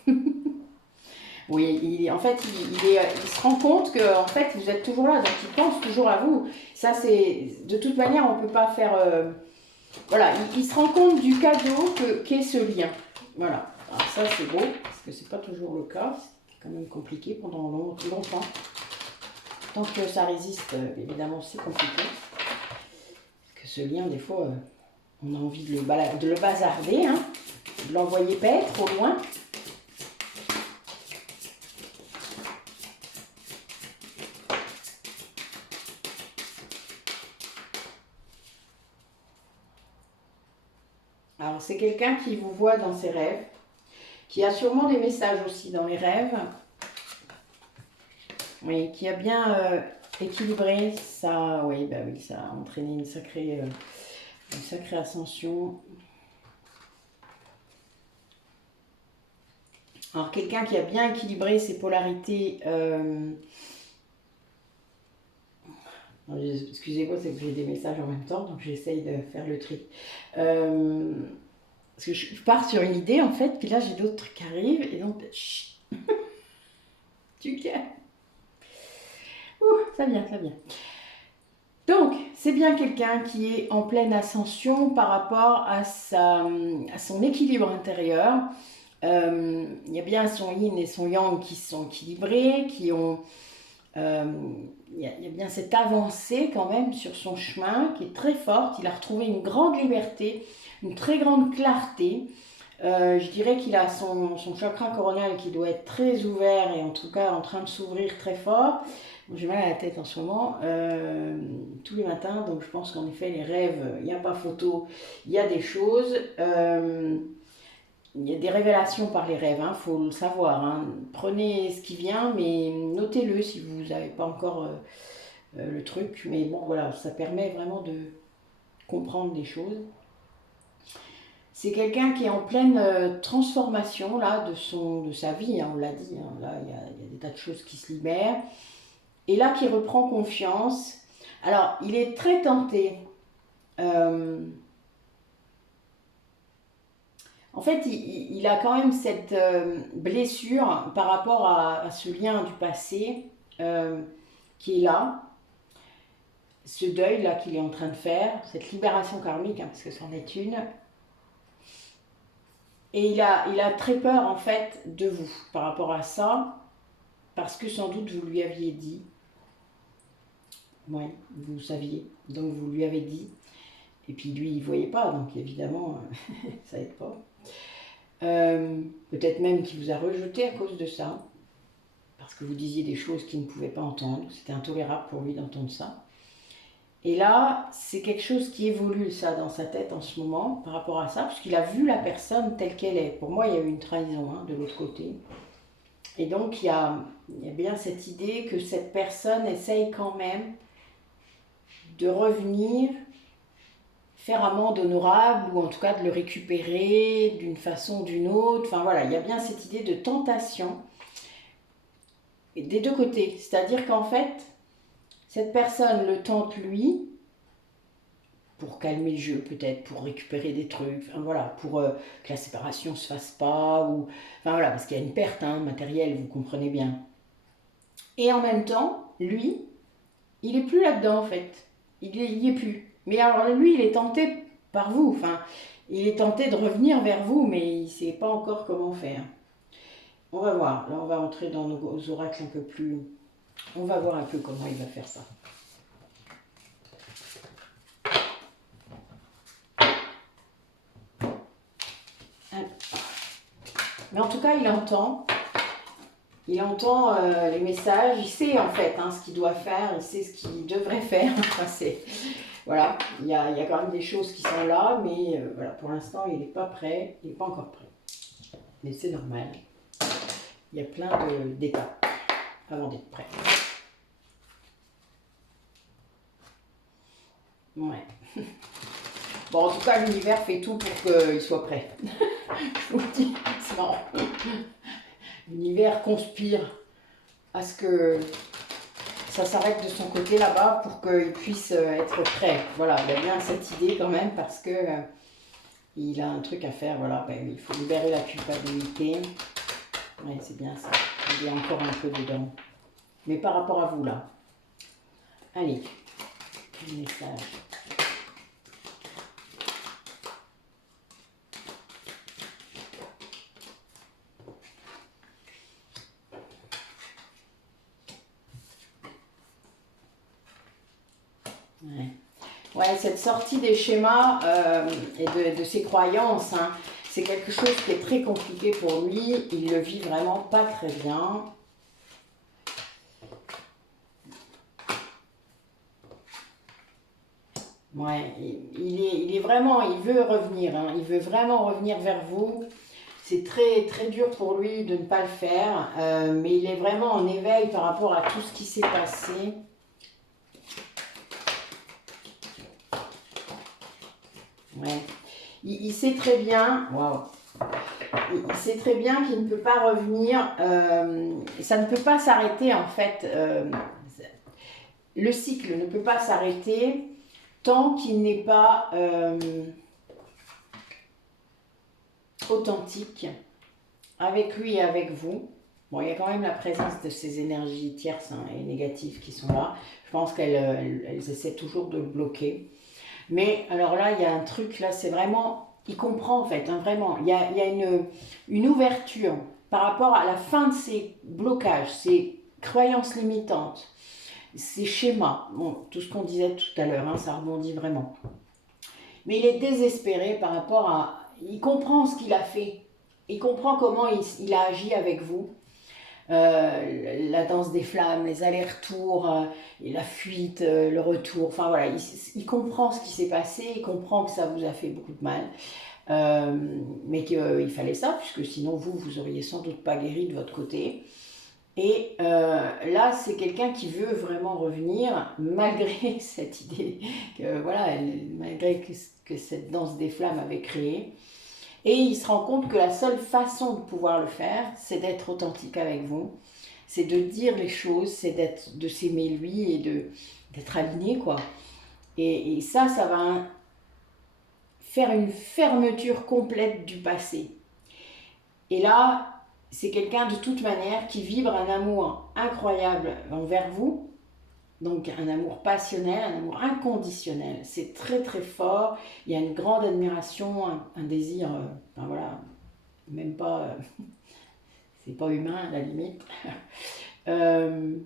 Oui, en fait, il se rend compte que en fait, vous êtes toujours là, donc il pense toujours à vous. Ça, c'est de toute manière, on ne peut pas faire. Voilà, il se rend compte du cadeau qu'est ce lien. Voilà, alors ça c'est beau, parce que c'est pas toujours le cas. C'est quand même compliqué pendant longtemps. Tant que ça résiste, évidemment, c'est compliqué. Parce que ce lien, des fois, on a envie de le bazarder, hein, de l'envoyer paître au loin. Alors, c'est quelqu'un qui vous voit dans ses rêves, qui a sûrement des messages aussi dans les rêves, oui, qui a bien équilibré ça, oui, bah oui, ça a entraîné une sacrée ascension. Alors, quelqu'un qui a bien équilibré ses polarités, excusez-moi, c'est que j'ai des messages en même temps, donc j'essaye de faire le tri. Parce que je pars sur une idée, en fait, puis là, j'ai d'autres trucs qui arrivent, et donc, chut, tu calmes. Ça vient, ça vient. Donc, c'est bien quelqu'un qui est en pleine ascension par rapport à son équilibre intérieur. Il y a bien son yin et son yang qui sont équilibrés, qui ont... il y a bien cette avancée quand même sur son chemin qui est très forte. Il a retrouvé une grande liberté, une très grande clarté. Je dirais qu'il a son chakra coronal qui doit être très ouvert et en tout cas en train de s'ouvrir très fort. J'ai mal à la tête en ce moment, tous les matins, donc je pense qu'en effet les rêves, il n'y a pas photo, il y a des choses, il y a des révélations par les rêves, il faut le savoir, hein. Prenez ce qui vient, mais notez-le si vous n'avez pas encore le truc, mais bon voilà, ça permet vraiment de comprendre des choses. C'est quelqu'un qui est en pleine transformation là, de sa vie, hein, on l'a dit, hein, là il y a des tas de choses qui se libèrent. Et là, qui reprend confiance. Alors, il est très tenté. En fait, il a quand même cette blessure par rapport à ce lien du passé qui est là. Ce deuil-là qu'il est en train de faire, cette libération karmique, hein, parce que c'en est une. Et il a très peur, en fait, de vous par rapport à ça, parce que sans doute vous lui aviez dit. Oui, vous saviez, donc vous lui avez dit, et puis lui il ne voyait pas, donc évidemment ça aide pas. Peut-être même qu'il vous a rejeté à cause de ça, parce que vous disiez des choses qu'il ne pouvait pas entendre, c'était intolérable pour lui d'entendre ça. Et là, c'est quelque chose qui évolue ça dans sa tête en ce moment par rapport à ça, puisqu'il a vu la personne telle qu'elle est. Pour moi, il y a eu une trahison hein, de l'autre côté. Et donc il y a bien cette idée que cette personne essaye quand même de revenir, faire amende honorable, ou en tout cas de le récupérer d'une façon ou d'une autre. Enfin voilà, il y a bien cette idée de tentation des deux côtés. C'est-à-dire qu'en fait, cette personne le tente lui, pour calmer le jeu peut-être, pour récupérer des trucs, enfin voilà, pour que la séparation ne se fasse pas, ou enfin voilà, parce qu'il y a une perte hein, matérielle, vous comprenez bien. Et en même temps, lui, il n'est plus là-dedans en fait. Il y est plus. Mais alors lui, il est tenté par vous. Enfin, il est tenté de revenir vers vous, mais il ne sait pas encore comment faire. On va voir. Là, on va entrer dans nos oracles un peu plus... On va voir un peu comment il va faire ça. Mais en tout cas, il entend. Il entend les messages. Il sait en fait hein, ce qu'il doit faire. Il sait ce qu'il devrait faire. Enfin, Voilà, il y a quand même des choses qui sont là, mais voilà, pour l'instant, il n'est pas prêt, il n'est pas encore prêt. Mais c'est normal. Il y a plein d'étapes avant d'être prêt. Ouais. Bon, en tout cas, l'univers fait tout pour qu'il soit prêt. Je vous le dis, c'est marrant. L'univers conspire à ce que ça s'arrête de son côté là-bas pour qu'il puisse être prêt. Voilà, il a bien cette idée quand même parce que il a un truc à faire. Voilà, ben, il faut libérer la culpabilité. Ouais, c'est bien ça. Il est encore un peu dedans. Mais par rapport à vous là. Allez, un message. Ouais. Ouais, cette sortie des schémas et de ses croyances, hein, c'est quelque chose qui est très compliqué pour lui. Il le vit vraiment pas très bien. Ouais, il est vraiment, il veut revenir, hein, il veut vraiment revenir vers vous. C'est très, très dur pour lui de ne pas le faire, mais il est vraiment en éveil par rapport à tout ce qui s'est passé. Ouais. Il sait très bien, waouh, il sait très bien qu'il ne peut pas revenir, ça ne peut pas s'arrêter en fait, le cycle ne peut pas s'arrêter tant qu'il n'est pas authentique avec lui et avec vous. Bon, il y a quand même la présence de ces énergies tierces hein, et négatives qui sont là. Je pense qu'elles essaient toujours de le bloquer. Mais alors là, il y a un truc, là, c'est vraiment... Il comprend en fait, hein, vraiment. Il y a une ouverture par rapport à la fin de ces blocages, ces croyances limitantes, ces schémas. Bon, tout ce qu'on disait tout à l'heure, hein, ça rebondit vraiment. Mais il est désespéré par rapport à... Il comprend ce qu'il a fait. Il comprend comment il a agi avec vous. La danse des flammes, les allers-retours, la fuite, le retour. Enfin voilà, il comprend ce qui s'est passé, il comprend que ça vous a fait beaucoup de mal. Mais qu'il fallait ça, puisque sinon vous auriez sans doute pas guéri de votre côté. Et là, c'est quelqu'un qui veut vraiment revenir, malgré cette idée, que, voilà, malgré que cette danse des flammes avait créé. Et il se rend compte que la seule façon de pouvoir le faire, c'est d'être authentique avec vous, c'est de dire les choses, c'est de s'aimer lui et d'être aligné, quoi. Et ça va faire une fermeture complète du passé. Et là, c'est quelqu'un de toute manière qui vibre un amour incroyable envers vous, donc un amour passionnel, un amour inconditionnel. C'est très très fort, il y a une grande admiration, un désir, enfin voilà, même pas, c'est pas humain à la limite. En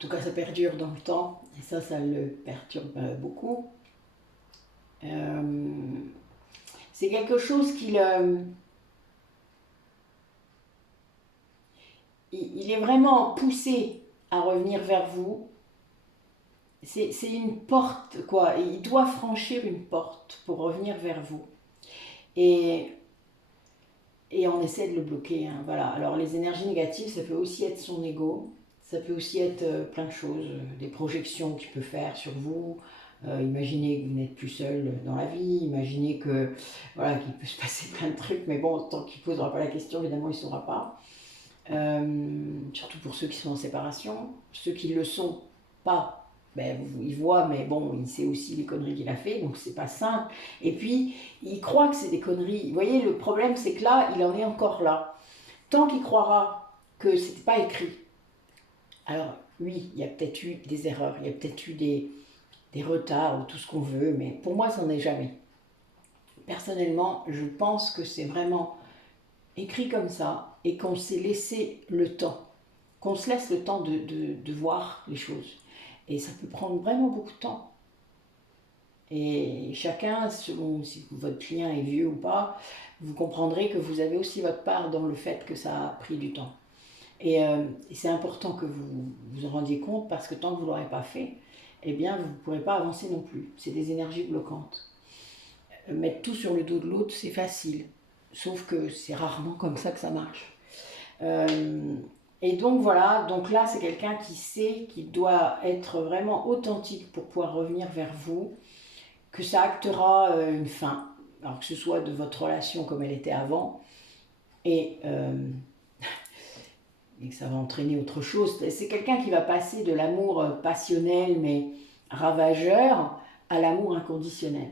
tout cas, ça perdure dans le temps, et ça le perturbe beaucoup. C'est quelque chose il est vraiment poussé à revenir vers vous. C'est une porte, quoi. Il doit franchir une porte pour revenir vers vous. Et on essaie de le bloquer. Hein, voilà. Alors, les énergies négatives, ça peut aussi être son ego. Ça peut aussi être plein de choses, des projections qu'il peut faire sur vous. Imaginez que vous n'êtes plus seul dans la vie, imaginez que voilà, qu'il peut se passer plein de trucs, mais bon, tant qu'il ne posera pas la question, évidemment, il ne saura pas. Surtout pour ceux qui sont en séparation. Ceux qui ne le sont pas, ben, il voit, mais bon, il sait aussi les conneries qu'il a fait, donc c'est pas simple. Et puis, il croit que c'est des conneries. Vous voyez, le problème, c'est que là, il en est encore là. Tant qu'il croira que c'était pas écrit, alors oui, il y a peut-être eu des erreurs, il y a peut-être eu des retards ou tout ce qu'on veut, mais pour moi, ça n'en est jamais. Personnellement, je pense que c'est vraiment écrit comme ça et qu'on s'est laissé le temps, qu'on se laisse le temps de voir les choses. Et ça peut prendre vraiment beaucoup de temps. Et chacun, selon si votre client est vieux ou pas, vous comprendrez que vous avez aussi votre part dans le fait que ça a pris du temps. Et c'est important que vous vous en rendiez compte parce que tant que vous ne l'aurez pas fait, eh bien, vous ne pourrez pas avancer non plus. C'est des énergies bloquantes. Mettre tout sur le dos de l'autre, c'est facile. Sauf que c'est rarement comme ça que ça marche. Et donc voilà, donc là c'est quelqu'un qui sait qu'il doit être vraiment authentique pour pouvoir revenir vers vous, que ça actera une fin, alors que ce soit de votre relation comme elle était avant, et que ça va entraîner autre chose. C'est quelqu'un qui va passer de l'amour passionnel mais ravageur à l'amour inconditionnel.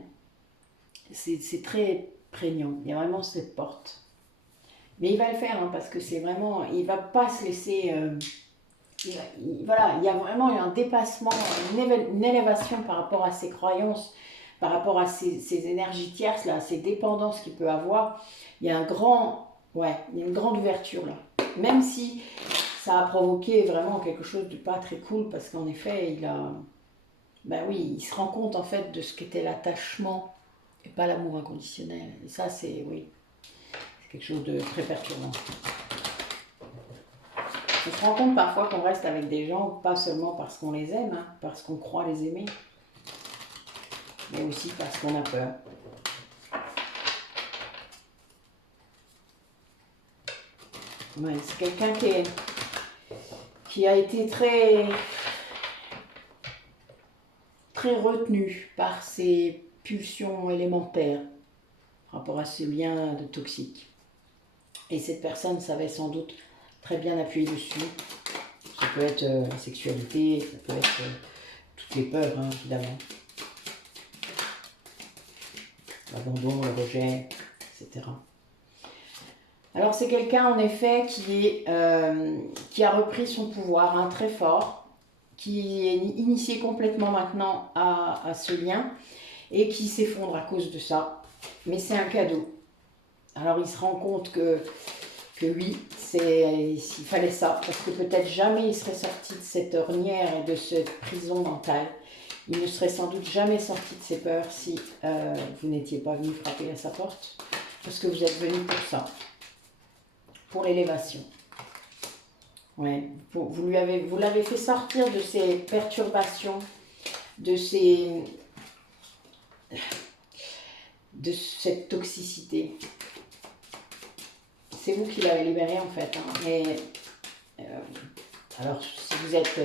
C'est très prégnant, il y a vraiment cette porte. Mais il va le faire, hein, parce que c'est vraiment, il ne va pas se laisser... voilà, il y a vraiment un dépassement, une élévation par rapport à ses croyances, par rapport à ses énergies tierces, là, ses dépendances qu'il peut avoir. Il y a il y a une grande ouverture là. Même si ça a provoqué vraiment quelque chose de pas très cool, parce qu'en effet, il se rend compte en fait de ce qu'était l'attachement et pas l'amour inconditionnel. Et ça, c'est quelque chose de très perturbant. On se rend compte parfois qu'on reste avec des gens, pas seulement parce qu'on les aime, hein, parce qu'on croit les aimer, mais aussi parce qu'on a peur. Ouais, c'est quelqu'un qui a été très retenu par ses pulsions élémentaires par rapport à ce lien de toxique. Et cette personne savait sans doute très bien appuyer dessus. Ça peut être la sexualité, ça peut être toutes les peurs, hein, évidemment. L'abandon, le rejet, etc. Alors c'est quelqu'un en effet qui a repris son pouvoir, hein, très fort, qui est initié complètement maintenant à ce lien et qui s'effondre à cause de ça. Mais c'est un cadeau. Alors il se rend compte que oui, il fallait ça, parce que peut-être jamais il serait sorti de cette ornière et de cette prison mentale. Il ne serait sans doute jamais sorti de ses peurs si vous n'étiez pas venu frapper à sa porte, parce que vous êtes venu pour ça, pour l'élévation. Ouais, vous l'avez fait sortir de ses perturbations, de cette toxicité. C'est vous qui l'avez libéré en fait. Hein. Et, alors si vous êtes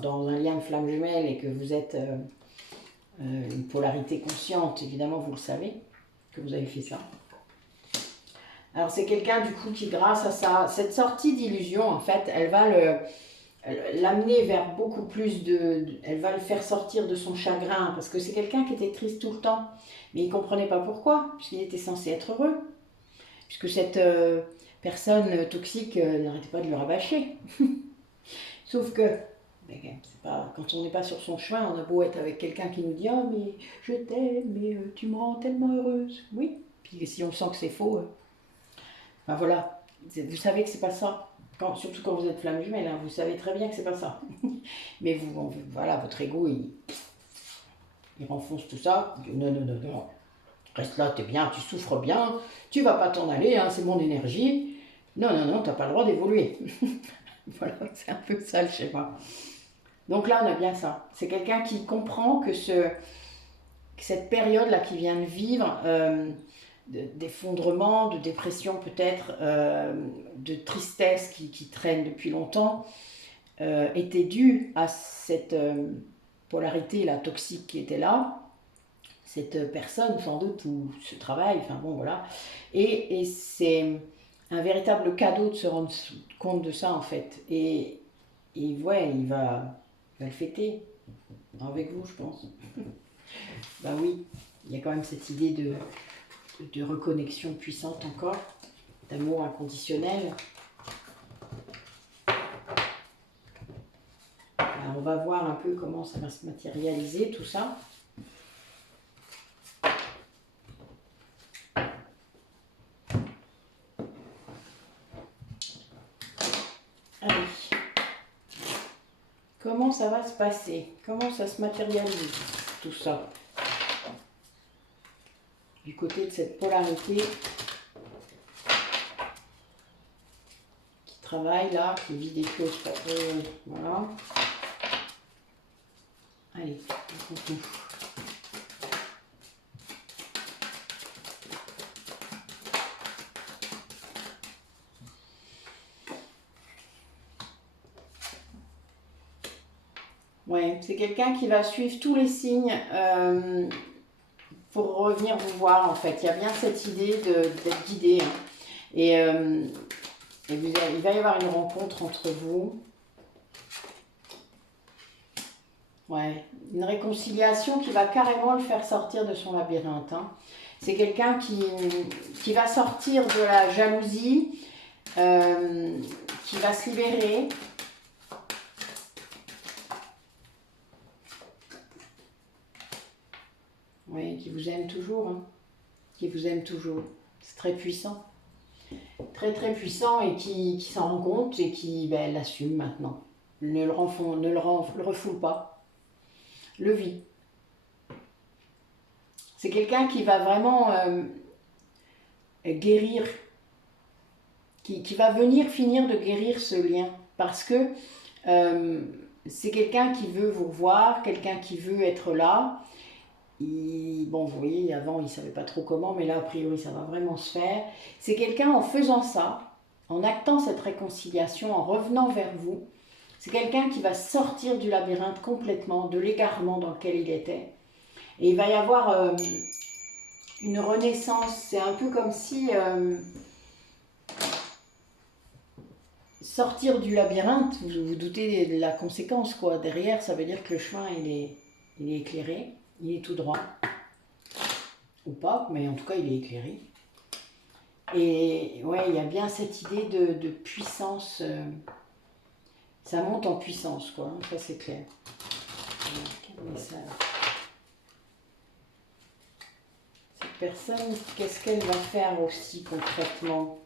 dans un lien de flamme jumelle et que vous êtes une polarité consciente, évidemment vous le savez que vous avez fait ça. Alors c'est quelqu'un du coup qui, grâce à cette sortie d'illusion, en fait, elle va l'amener vers beaucoup plus elle va le faire sortir de son chagrin, parce que c'est quelqu'un qui était triste tout le temps, mais il ne comprenait pas pourquoi, puisqu'il était censé être heureux, puisque cette personne toxique n'arrêtait pas de le rabâcher. Sauf que quand on n'est pas sur son chemin, on a beau être avec quelqu'un qui nous dit « Ah, mais je t'aime, mais tu me rends tellement heureuse. » Oui, puis si on sent que c'est faux, ben voilà, vous savez que c'est pas ça. Surtout quand vous êtes flamme jumelle, hein, vous savez très bien que c'est pas ça. Mais voilà, votre ego, il renfonce tout ça. Il dit, non, reste là, t'es bien, tu souffres bien, tu vas pas t'en aller, hein, c'est mon énergie. Non, t'as pas le droit d'évoluer. Voilà, c'est un peu ça le schéma. Donc là, on a bien ça. C'est quelqu'un qui comprend que cette période-là qu'il vient de vivre, d'effondrement, de dépression peut-être, de tristesse qui traîne depuis longtemps, était due à cette polarité là, toxique qui était là, cette personne sans doute, ou ce travail, enfin bon voilà. Et c'est un véritable cadeau de se rendre compte de ça en fait. Et ouais, il va le fêter avec vous, je pense. Ben oui, il y a quand même cette idée de reconnexion puissante encore, d'amour inconditionnel. Alors on va voir un peu comment ça va se matérialiser tout ça. Allez. Comment ça va se passer? Comment ça se matérialise tout ça? Du côté de cette polarité qui travaille là, qui vit des choses, voilà. Allez, on continue. Ouais, c'est quelqu'un qui va suivre tous les signes pour revenir vous voir, en fait. Il y a bien cette idée d'être guidé. Hein. Et il va y avoir une rencontre entre vous. Ouais, une réconciliation qui va carrément le faire sortir de son labyrinthe. Hein. C'est quelqu'un qui va sortir de la jalousie, qui va se libérer. Oui, qui vous aime toujours. Hein. Qui vous aime toujours. C'est très puissant. Très très puissant et qui s'en rend compte et qui l'assume maintenant. Ne le refoule pas. Le vit. C'est quelqu'un qui va vraiment guérir, qui va venir finir de guérir ce lien. Parce que c'est quelqu'un qui veut vous revoir, quelqu'un qui veut être là. Bon, vous voyez, avant, il ne savait pas trop comment, mais là, a priori, ça va vraiment se faire. C'est quelqu'un, en faisant ça, en actant cette réconciliation, en revenant vers vous, c'est quelqu'un qui va sortir du labyrinthe complètement, de l'égarement dans lequel il était. Et il va y avoir une renaissance. C'est un peu comme si sortir du labyrinthe, vous vous doutez de la conséquence, quoi. Derrière, ça veut dire que le chemin, il est éclairé, il est tout droit. Ou pas, mais en tout cas, il est éclairé. Et ouais, il y a bien cette idée de puissance. Ça monte en puissance, quoi. Ça, c'est clair. Quel message. Cette personne, qu'est-ce qu'elle va faire aussi concrètement?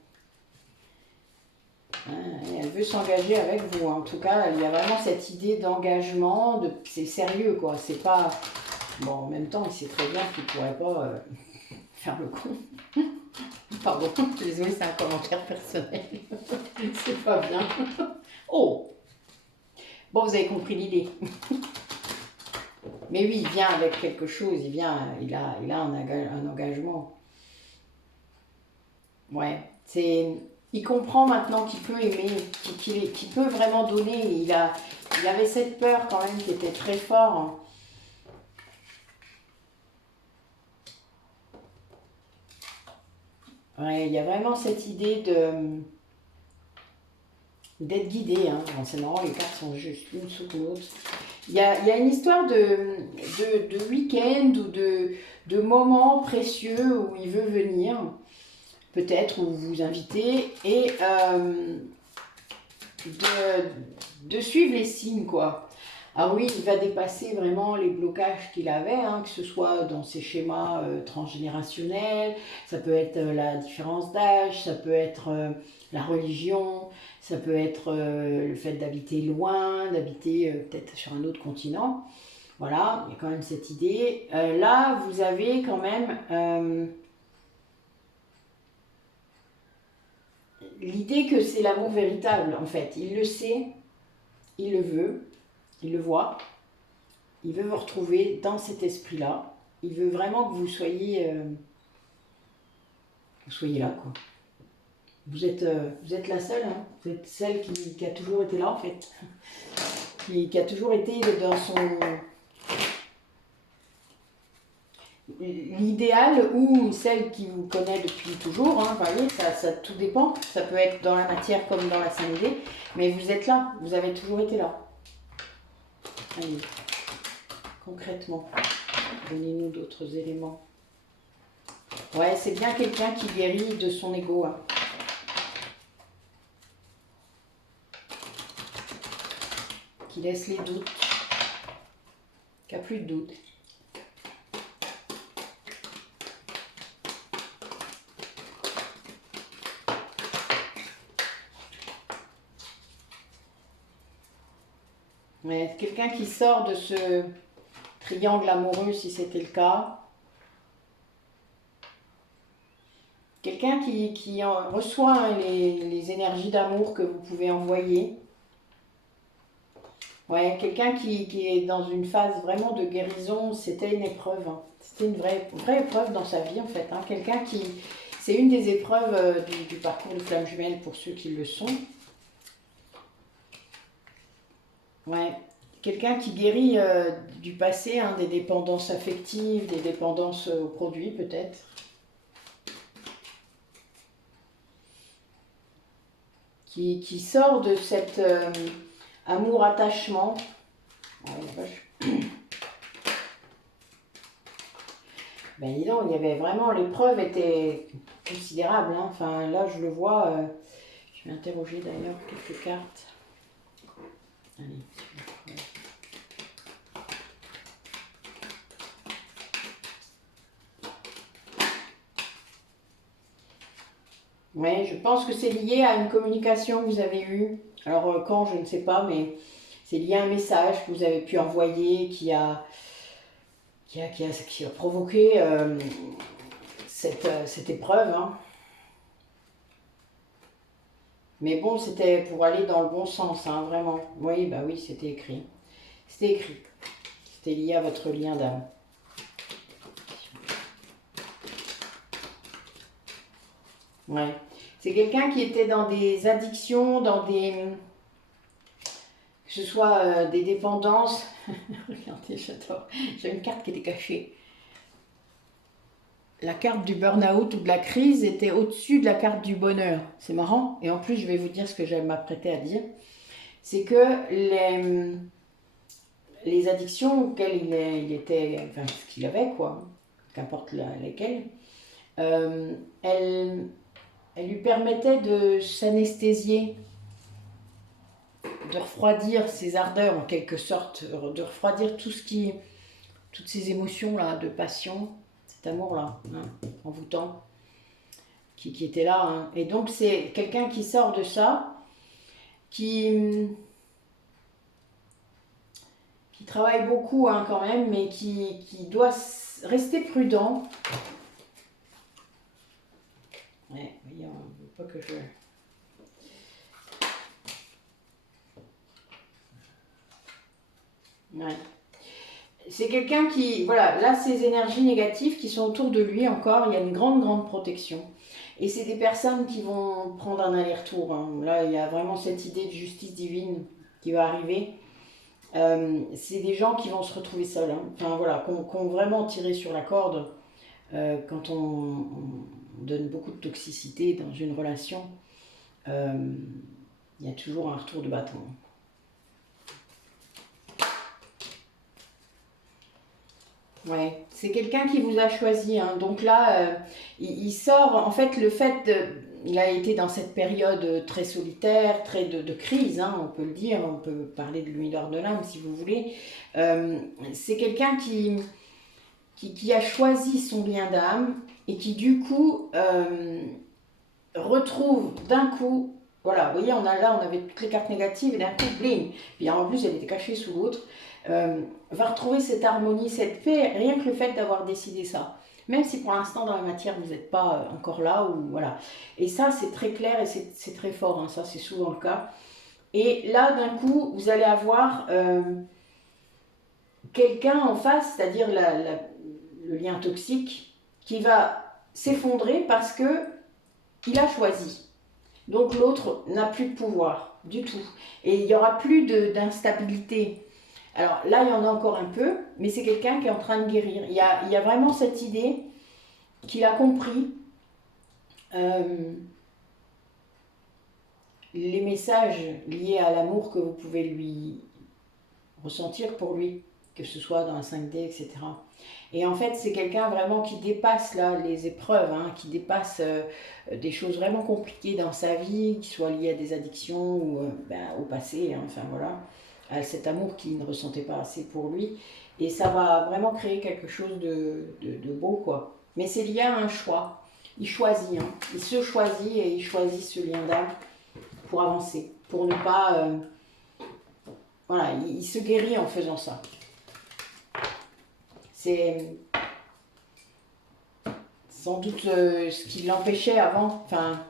Elle veut s'engager avec vous. En tout cas, il y a vraiment cette idée d'engagement. C'est sérieux, quoi. C'est pas... Bon, en même temps, il sait très bien qu'il ne pourrait pas faire le con. Pardon, désolé, c'est un commentaire personnel. C'est pas bien. Oh! Bon, vous avez compris l'idée. Mais oui, il vient avec quelque chose, il a un engagement. Ouais, il comprend maintenant qu'il peut aimer, qu'il peut vraiment donner. Il avait cette peur quand même qui était très fort. Ouais, il y a vraiment cette idée d'être guidé. Hein. Bon, c'est marrant, les cartes sont juste l'une sous l'autre. Il y a une histoire de week-end ou de moments précieux où il veut venir, peut-être, ou vous inviter, et de suivre les signes, quoi. Ah oui, il va dépasser vraiment les blocages qu'il avait, hein, que ce soit dans ses schémas transgénérationnels, ça peut être la différence d'âge, ça peut être la religion, ça peut être le fait d'habiter loin, d'habiter peut-être sur un autre continent. Voilà, il y a quand même cette idée. Là, vous avez quand même l'idée que c'est l'amour véritable, en fait. Il le sait, il le veut, il le voit. Il veut vous retrouver dans cet esprit-là. Il veut vraiment que vous soyez là, quoi. Vous êtes la seule, hein. Vous êtes celle qui a toujours été là, en fait. qui a toujours été dans son... L'idéal ou celle qui vous connaît depuis toujours, hein, vous voyez, ça tout dépend. Ça peut être dans la matière comme dans la 5D. Mais vous êtes là, vous avez toujours été là. Allez, concrètement, donnez-nous d'autres éléments. Ouais, c'est bien quelqu'un qui guérit de son ego. Hein. Qui laisse les doutes. Qui n'a plus de doutes. Ouais, quelqu'un qui sort de ce triangle amoureux, si c'était le cas. Quelqu'un qui reçoit les énergies d'amour que vous pouvez envoyer. Ouais, quelqu'un qui est dans une phase vraiment de guérison, c'était une épreuve, hein. C'était une vraie épreuve dans sa vie en fait, hein. Quelqu'un qui... C'est une des épreuves du parcours de flamme jumelle pour ceux qui le sont. Ouais, quelqu'un qui guérit du passé, hein, des dépendances affectives, des dépendances aux produits peut-être. Qui sort de cet amour-attachement. Ah, la vache. Ben dis donc, il y avait vraiment, l'épreuve était considérable, hein. Enfin là je le vois, je vais interroger d'ailleurs quelques cartes. Allez. Oui, je pense que c'est lié à une communication que vous avez eue. Alors quand, je ne sais pas, mais c'est lié à un message que vous avez pu envoyer qui a provoqué cette épreuve, hein. Mais bon, c'était pour aller dans le bon sens, hein, vraiment. Oui, bah oui, c'était écrit. C'était écrit. C'était lié à votre lien d'âme. Ouais. C'est quelqu'un qui était dans des addictions, dans des... que ce soit des dépendances. Regardez, j'adore. J'ai une carte qui était cachée. La carte du burn-out ou de la crise était au-dessus de la carte du bonheur. C'est marrant. Et en plus, je vais vous dire ce que j'allais m'apprêter à dire. C'est que les addictions auxquelles il était, enfin ce qu'il avait, quoi, qu'importe lesquelles, elles lui permettaient de s'anesthésier, de refroidir ses ardeurs en quelque sorte, de refroidir toutes ces émotions-là, de passion, cet amour-là, hein, envoûtant, qui était là, hein. Et donc c'est quelqu'un qui sort de ça, qui travaille beaucoup, hein, quand même, mais qui doit rester prudent. Ouais, voyez, on ne veut pas que je... Ouais. C'est quelqu'un qui, voilà, là, ces énergies négatives qui sont autour de lui encore, il y a une grande protection. Et c'est des personnes qui vont prendre un aller-retour, hein. Là, il y a vraiment cette idée de justice divine qui va arriver. C'est des gens qui vont se retrouver seuls, hein. Enfin, voilà, qu'on vraiment tiré sur la corde quand on donne beaucoup de toxicité dans une relation. Il y a toujours un retour de bâton. Ouais, c'est quelqu'un qui vous a choisi, hein. Donc là, il sort, en fait, il a été dans cette période très solitaire, très de crise, hein, on peut le dire, on peut parler de l'humidor de l'âme si vous voulez. C'est quelqu'un qui a choisi son lien d'âme et qui du coup retrouve d'un coup, voilà, vous voyez, on avait toutes les cartes négatives et d'un coup, bling, puis en plus elle était cachée sous l'autre, va retrouver cette harmonie, cette paix, rien que le fait d'avoir décidé ça. Même si pour l'instant dans la matière vous n'êtes pas encore là, ou voilà. Et ça c'est très clair et c'est très fort, hein, ça c'est souvent le cas. Et là d'un coup vous allez avoir quelqu'un en face, c'est-à-dire le lien toxique, qui va s'effondrer parce que il a choisi. Donc l'autre n'a plus de pouvoir du tout. Et il n'y aura plus d'instabilité. Alors là, il y en a encore un peu, mais c'est quelqu'un qui est en train de guérir. Il y a vraiment cette idée qu'il a compris les messages liés à l'amour que vous pouvez lui ressentir pour lui, que ce soit dans la 5D, etc. Et en fait, c'est quelqu'un vraiment qui dépasse là les épreuves, hein, qui dépasse des choses vraiment compliquées dans sa vie, qui soient liées à des addictions ou au passé, hein, enfin voilà, à cet amour qu'il ne ressentait pas assez pour lui. Et ça va vraiment créer quelque chose de beau, quoi. Mais c'est lié à un choix. Il choisit, hein. Il se choisit et il choisit ce lien d'âme pour avancer, pour ne pas... voilà, il se guérit en faisant ça. C'est sans doute ce qui l'empêchait avant. Enfin,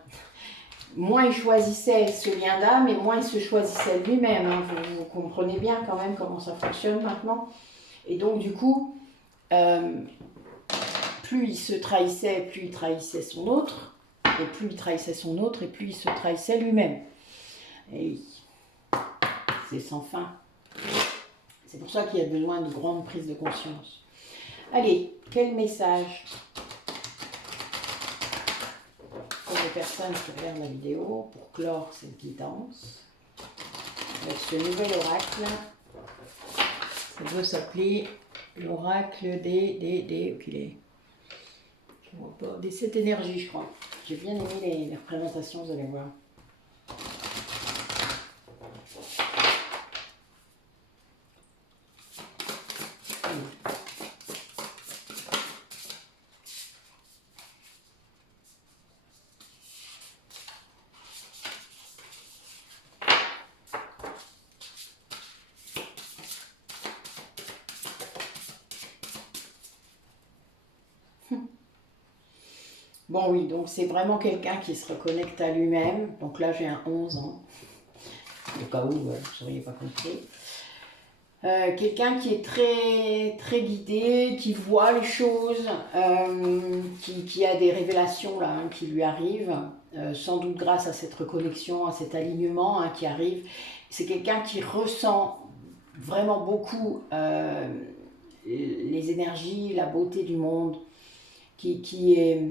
moins il choisissait ce lien d'âme et moins il se choisissait lui-même. Hein. Vous comprenez bien quand même comment ça fonctionne maintenant. Et donc du coup, plus il se trahissait, plus il trahissait son autre. Et plus il trahissait son autre, et plus il se trahissait lui-même. Et c'est sans fin. C'est pour ça qu'il y a besoin de grandes prises de conscience. Allez, quel message pour les personnes qui regardent la vidéo pour clore cette guidance avec ce nouvel oracle. Ça doit s'appeler l'oracle des 7 énergies, je crois. J'ai bien aimé les représentations, vous allez voir. Bon oui, donc c'est vraiment quelqu'un qui se reconnecte à lui-même. Donc là j'ai un 11 ans, au cas où vous n'auriez pas compris. Quelqu'un qui est très guidé, qui voit les choses, qui a des révélations là, hein, qui lui arrivent, sans doute grâce à cette reconnexion, à cet alignement hein, qui arrive. C'est quelqu'un qui ressent vraiment beaucoup les énergies, la beauté du monde, qui est...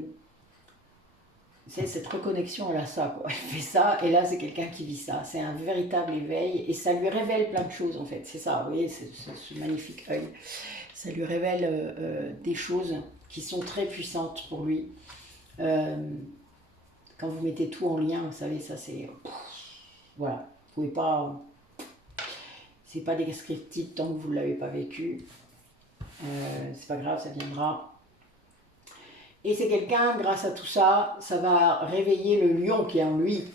C'est cette reconnexion, elle a ça, quoi. Elle fait ça, et là, c'est quelqu'un qui vit ça. C'est un véritable éveil, et ça lui révèle plein de choses, en fait. C'est ça, vous voyez, ce magnifique œil. Ça lui révèle des choses qui sont très puissantes pour lui. Quand vous mettez tout en lien, vous savez, ça, c'est... Voilà, vous pouvez pas... C'est pas descriptif tant que vous ne l'avez pas vécu. C'est pas grave, ça viendra. Et c'est quelqu'un, grâce à tout ça, ça va réveiller le lion qui est en lui.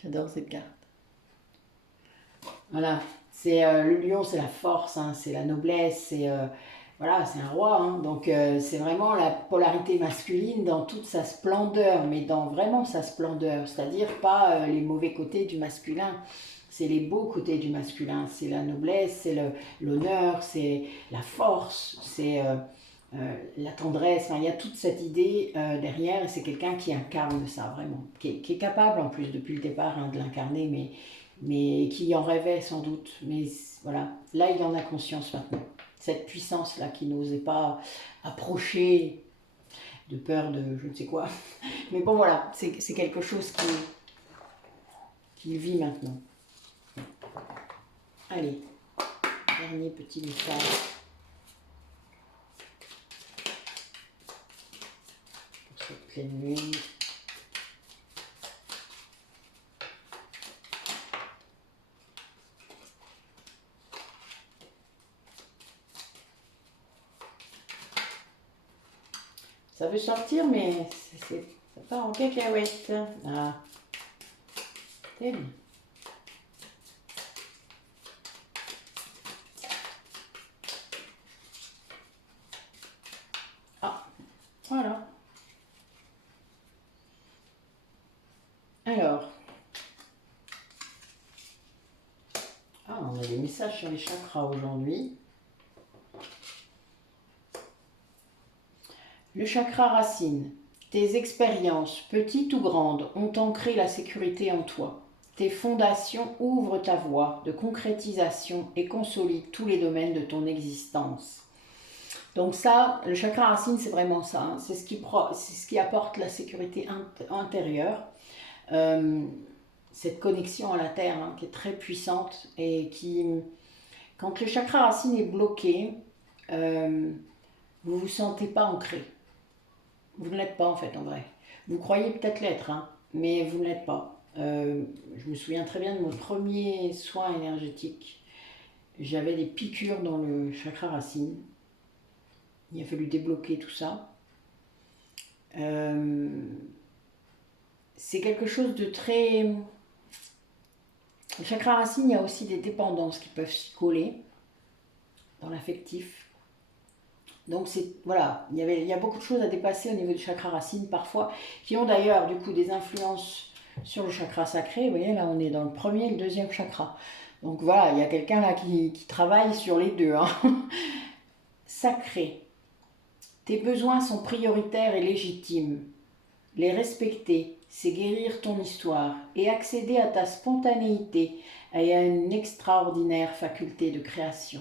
J'adore cette carte. Voilà, c'est le lion, c'est la force, hein, c'est la noblesse, c'est voilà, c'est un roi. Hein, donc c'est vraiment la polarité masculine dans toute sa splendeur, mais dans vraiment sa splendeur. C'est-à-dire pas les mauvais côtés du masculin. C'est les beaux côtés du masculin. C'est la noblesse, c'est l'honneur, c'est la force, c'est... la tendresse, enfin, il y a toute cette idée derrière et c'est quelqu'un qui incarne ça vraiment, qui est capable en plus depuis le départ hein, de l'incarner mais qui en rêvait sans doute, mais voilà, là il en a conscience maintenant, cette puissance là qui n'osait pas approcher de peur de je ne sais quoi, mais bon voilà, c'est quelque chose qui vit maintenant. Allez, dernier petit message. Pleine lune. Ça veut sortir, mais ça part en cacahuète. Ah, c'est bien. Ah, voilà. Alors, on a des messages sur les chakras aujourd'hui. Le chakra racine. Tes expériences, petites ou grandes, ont ancré la sécurité en toi. Tes fondations ouvrent ta voie de concrétisation et consolident tous les domaines de ton existence. Donc ça, le chakra racine, c'est vraiment ça. Hein. C'est ce qui apporte la sécurité intérieure. Cette connexion à la terre hein, qui est très puissante et qui, quand le chakra racine est bloqué, vous ne vous sentez pas ancré. Vous ne l'êtes pas en fait en vrai. Vous croyez peut-être l'être, hein, mais vous ne l'êtes pas. Je me souviens très bien de mon premier soin énergétique. J'avais des piqûres dans le chakra racine. Il a fallu débloquer tout ça. C'est quelque chose de très... Le chakra racine, il y a aussi des dépendances qui peuvent s'y coller dans l'affectif. Donc voilà, il y a beaucoup de choses à dépasser au niveau du chakra racine parfois, qui ont d'ailleurs du coup des influences sur le chakra sacré. Vous voyez, là on est dans le premier et le deuxième chakra. Donc voilà, il y a quelqu'un là qui travaille sur les deux. Hein. Sacré. Tes besoins sont prioritaires et légitimes. Les respecter, c'est guérir ton histoire et accéder à ta spontanéité et à une extraordinaire faculté de création.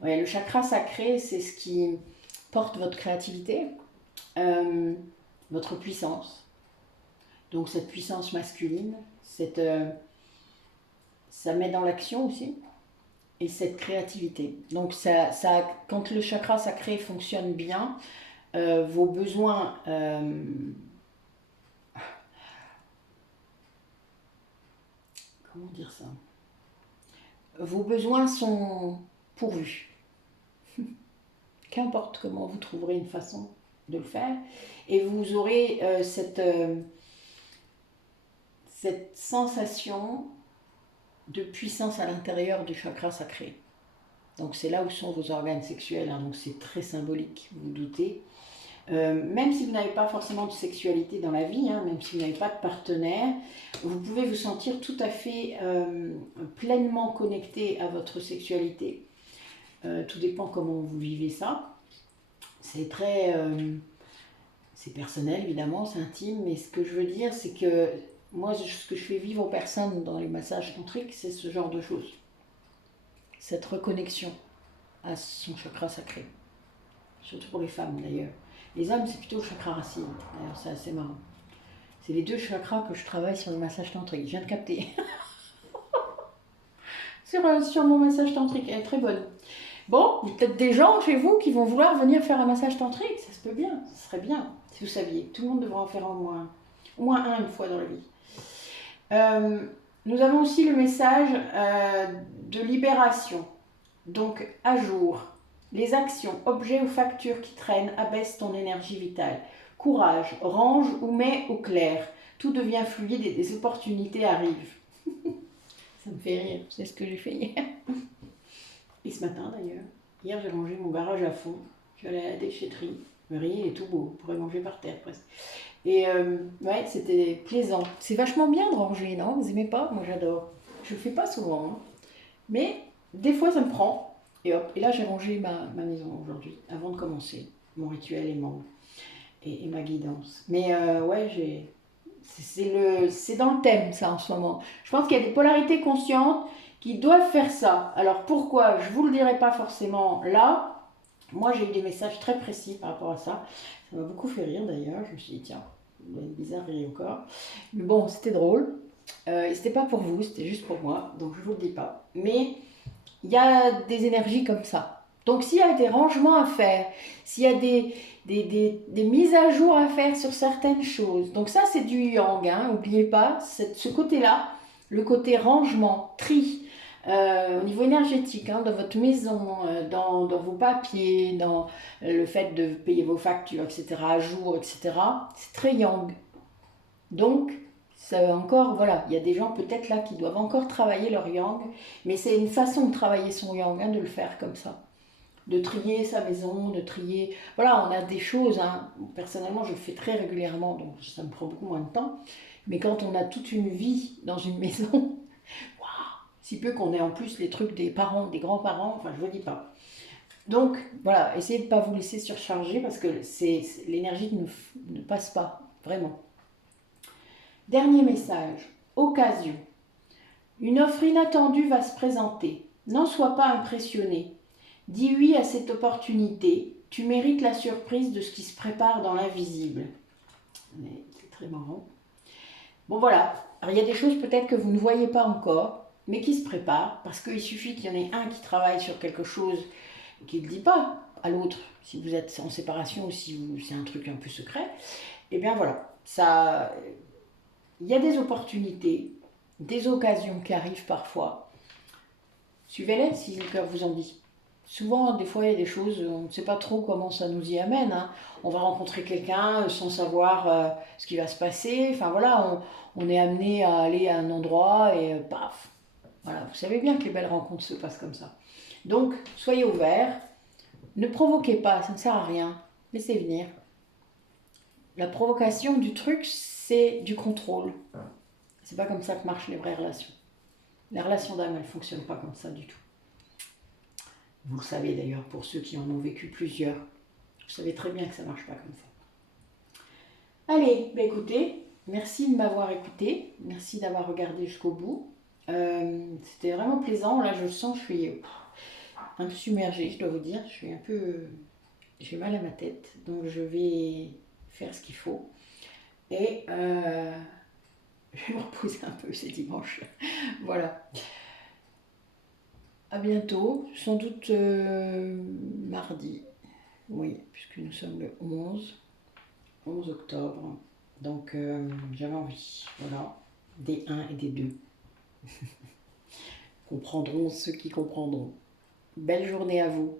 Ouais, le chakra sacré, c'est ce qui porte votre créativité, votre puissance. Donc cette puissance masculine, ça met dans l'action aussi, et cette créativité. Donc quand le chakra sacré fonctionne bien, vos besoins... comment dire ça? Vos besoins sont pourvus. Qu'importe comment, vous trouverez une façon de le faire. Et vous aurez cette sensation de puissance à l'intérieur du chakra sacré. Donc c'est là où sont vos organes sexuels, hein, donc c'est très symbolique, vous vous doutez. Même si vous n'avez pas forcément de sexualité dans la vie, hein, même si vous n'avez pas de partenaire, vous pouvez vous sentir tout à fait pleinement connecté à votre sexualité. Tout dépend comment vous vivez ça. C'est c'est personnel évidemment, c'est intime, mais ce que je veux dire, c'est que moi, ce que je fais vivre aux personnes dans les massages tantriques, c'est ce genre de choses. Cette reconnexion à son chakra sacré. Surtout pour les femmes d'ailleurs. Les hommes, c'est plutôt le chakra racine. D'ailleurs, c'est assez marrant. C'est les deux chakras que je travaille sur le massage tantrique. Je viens de capter. sur mon massage tantrique. Elle est très bonne. Bon, il y a peut-être des gens chez vous qui vont vouloir venir faire un massage tantrique. Ça se peut bien. Ce serait bien, si vous saviez. Tout le monde devrait en faire au moins un une fois dans la vie. Nous avons aussi le message de libération. Donc, à jour. Les actions, objets ou factures qui traînent abaissent ton énergie vitale. Courage, range ou mets au clair. Tout devient fluide et des opportunités arrivent. Ça me fait rire, c'est ce que j'ai fait hier. Et ce matin d'ailleurs. Hier j'ai rangé mon garage à fond. Je suis allée à la déchetterie. Le riz est tout beau, on pourrait manger par terre presque. Et ouais, c'était plaisant. C'est vachement bien de ranger, non? Vous aimez pas? Moi j'adore. Je le fais pas souvent. Hein. Mais des fois ça me prend. Et hop, et là j'ai rangé ma maison aujourd'hui, avant de commencer mon rituel et ma guidance. Mais ouais, c'est dans le thème ça en ce moment. Je pense qu'il y a des polarités conscientes qui doivent faire ça. Alors pourquoi? Je ne vous le dirai pas forcément là. Moi j'ai eu des messages très précis par rapport à ça. Ça m'a beaucoup fait rire d'ailleurs. Je me suis dit tiens, il y a une bizarrerie encore. Mais bon, c'était drôle. Et c'était pas pour vous, c'était juste pour moi. Donc je ne vous le dis pas. Mais il y a des énergies comme ça. Donc s'il y a des rangements à faire, s'il y a des mises à jour à faire sur certaines choses, donc ça c'est du yang, hein, n'oubliez pas, ce côté-là, le côté rangement, tri, au niveau énergétique, hein, dans votre maison, dans vos papiers, dans le fait de payer vos factures, etc., à jour, etc., c'est très yang. Donc, ça encore, voilà, il y a des gens peut-être là qui doivent encore travailler leur yang, mais c'est une façon de travailler son yang, hein, de le faire comme ça. De trier sa maison, de trier... Voilà, on a des choses, hein. Personnellement je le fais très régulièrement, donc ça me prend beaucoup moins de temps. Mais quand on a toute une vie dans une maison, waouh, si peu qu'on ait en plus les trucs des parents, des grands-parents, enfin je ne vous dis pas. Donc voilà, essayez de ne pas vous laisser surcharger parce que l'énergie ne passe pas, vraiment. Dernier message, occasion. Une offre inattendue va se présenter. N'en sois pas impressionné. Dis oui à cette opportunité. Tu mérites la surprise de ce qui se prépare dans l'invisible. C'est très marrant. Bon voilà, alors il y a des choses peut-être que vous ne voyez pas encore, mais qui se préparent, parce qu'il suffit qu'il y en ait un qui travaille sur quelque chose et qui ne le dit pas à l'autre, si vous êtes en séparation ou si c'est un truc un peu secret. Et bien voilà, ça... Il y a des opportunités, des occasions qui arrivent parfois. Suivez-les si le cœur vous en dit. Souvent, des fois, il y a des choses, on ne sait pas trop comment ça nous y amène. Hein. On va rencontrer quelqu'un sans savoir ce qui va se passer. Enfin voilà, on est amené à aller à un endroit et paf. Voilà, vous savez bien que les belles rencontres se passent comme ça. Donc, soyez ouverts. Ne provoquez pas, ça ne sert à rien. Laissez venir. La provocation du truc, c'est du contrôle. C'est pas comme ça que marchent les vraies relations. Les relations d'âme, elles ne fonctionnent pas comme ça du tout. Vous le savez d'ailleurs, pour ceux qui en ont vécu plusieurs. Vous savez très bien que ça ne marche pas comme ça. Allez, bah écoutez, merci de m'avoir écouté. Merci d'avoir regardé jusqu'au bout. C'était vraiment plaisant. Là, je sens, je suis un peu submergée, je dois vous dire. Je suis un peu... J'ai mal à ma tête, donc je vais faire ce qu'il faut. Et je vais me reposer un peu, c'est dimanche. Voilà. À bientôt, sans doute mardi. Oui, puisque nous sommes le 11 octobre. Donc j'avais envie, voilà, des 1 et des 2. Comprendront ceux qui comprendront. Belle journée à vous.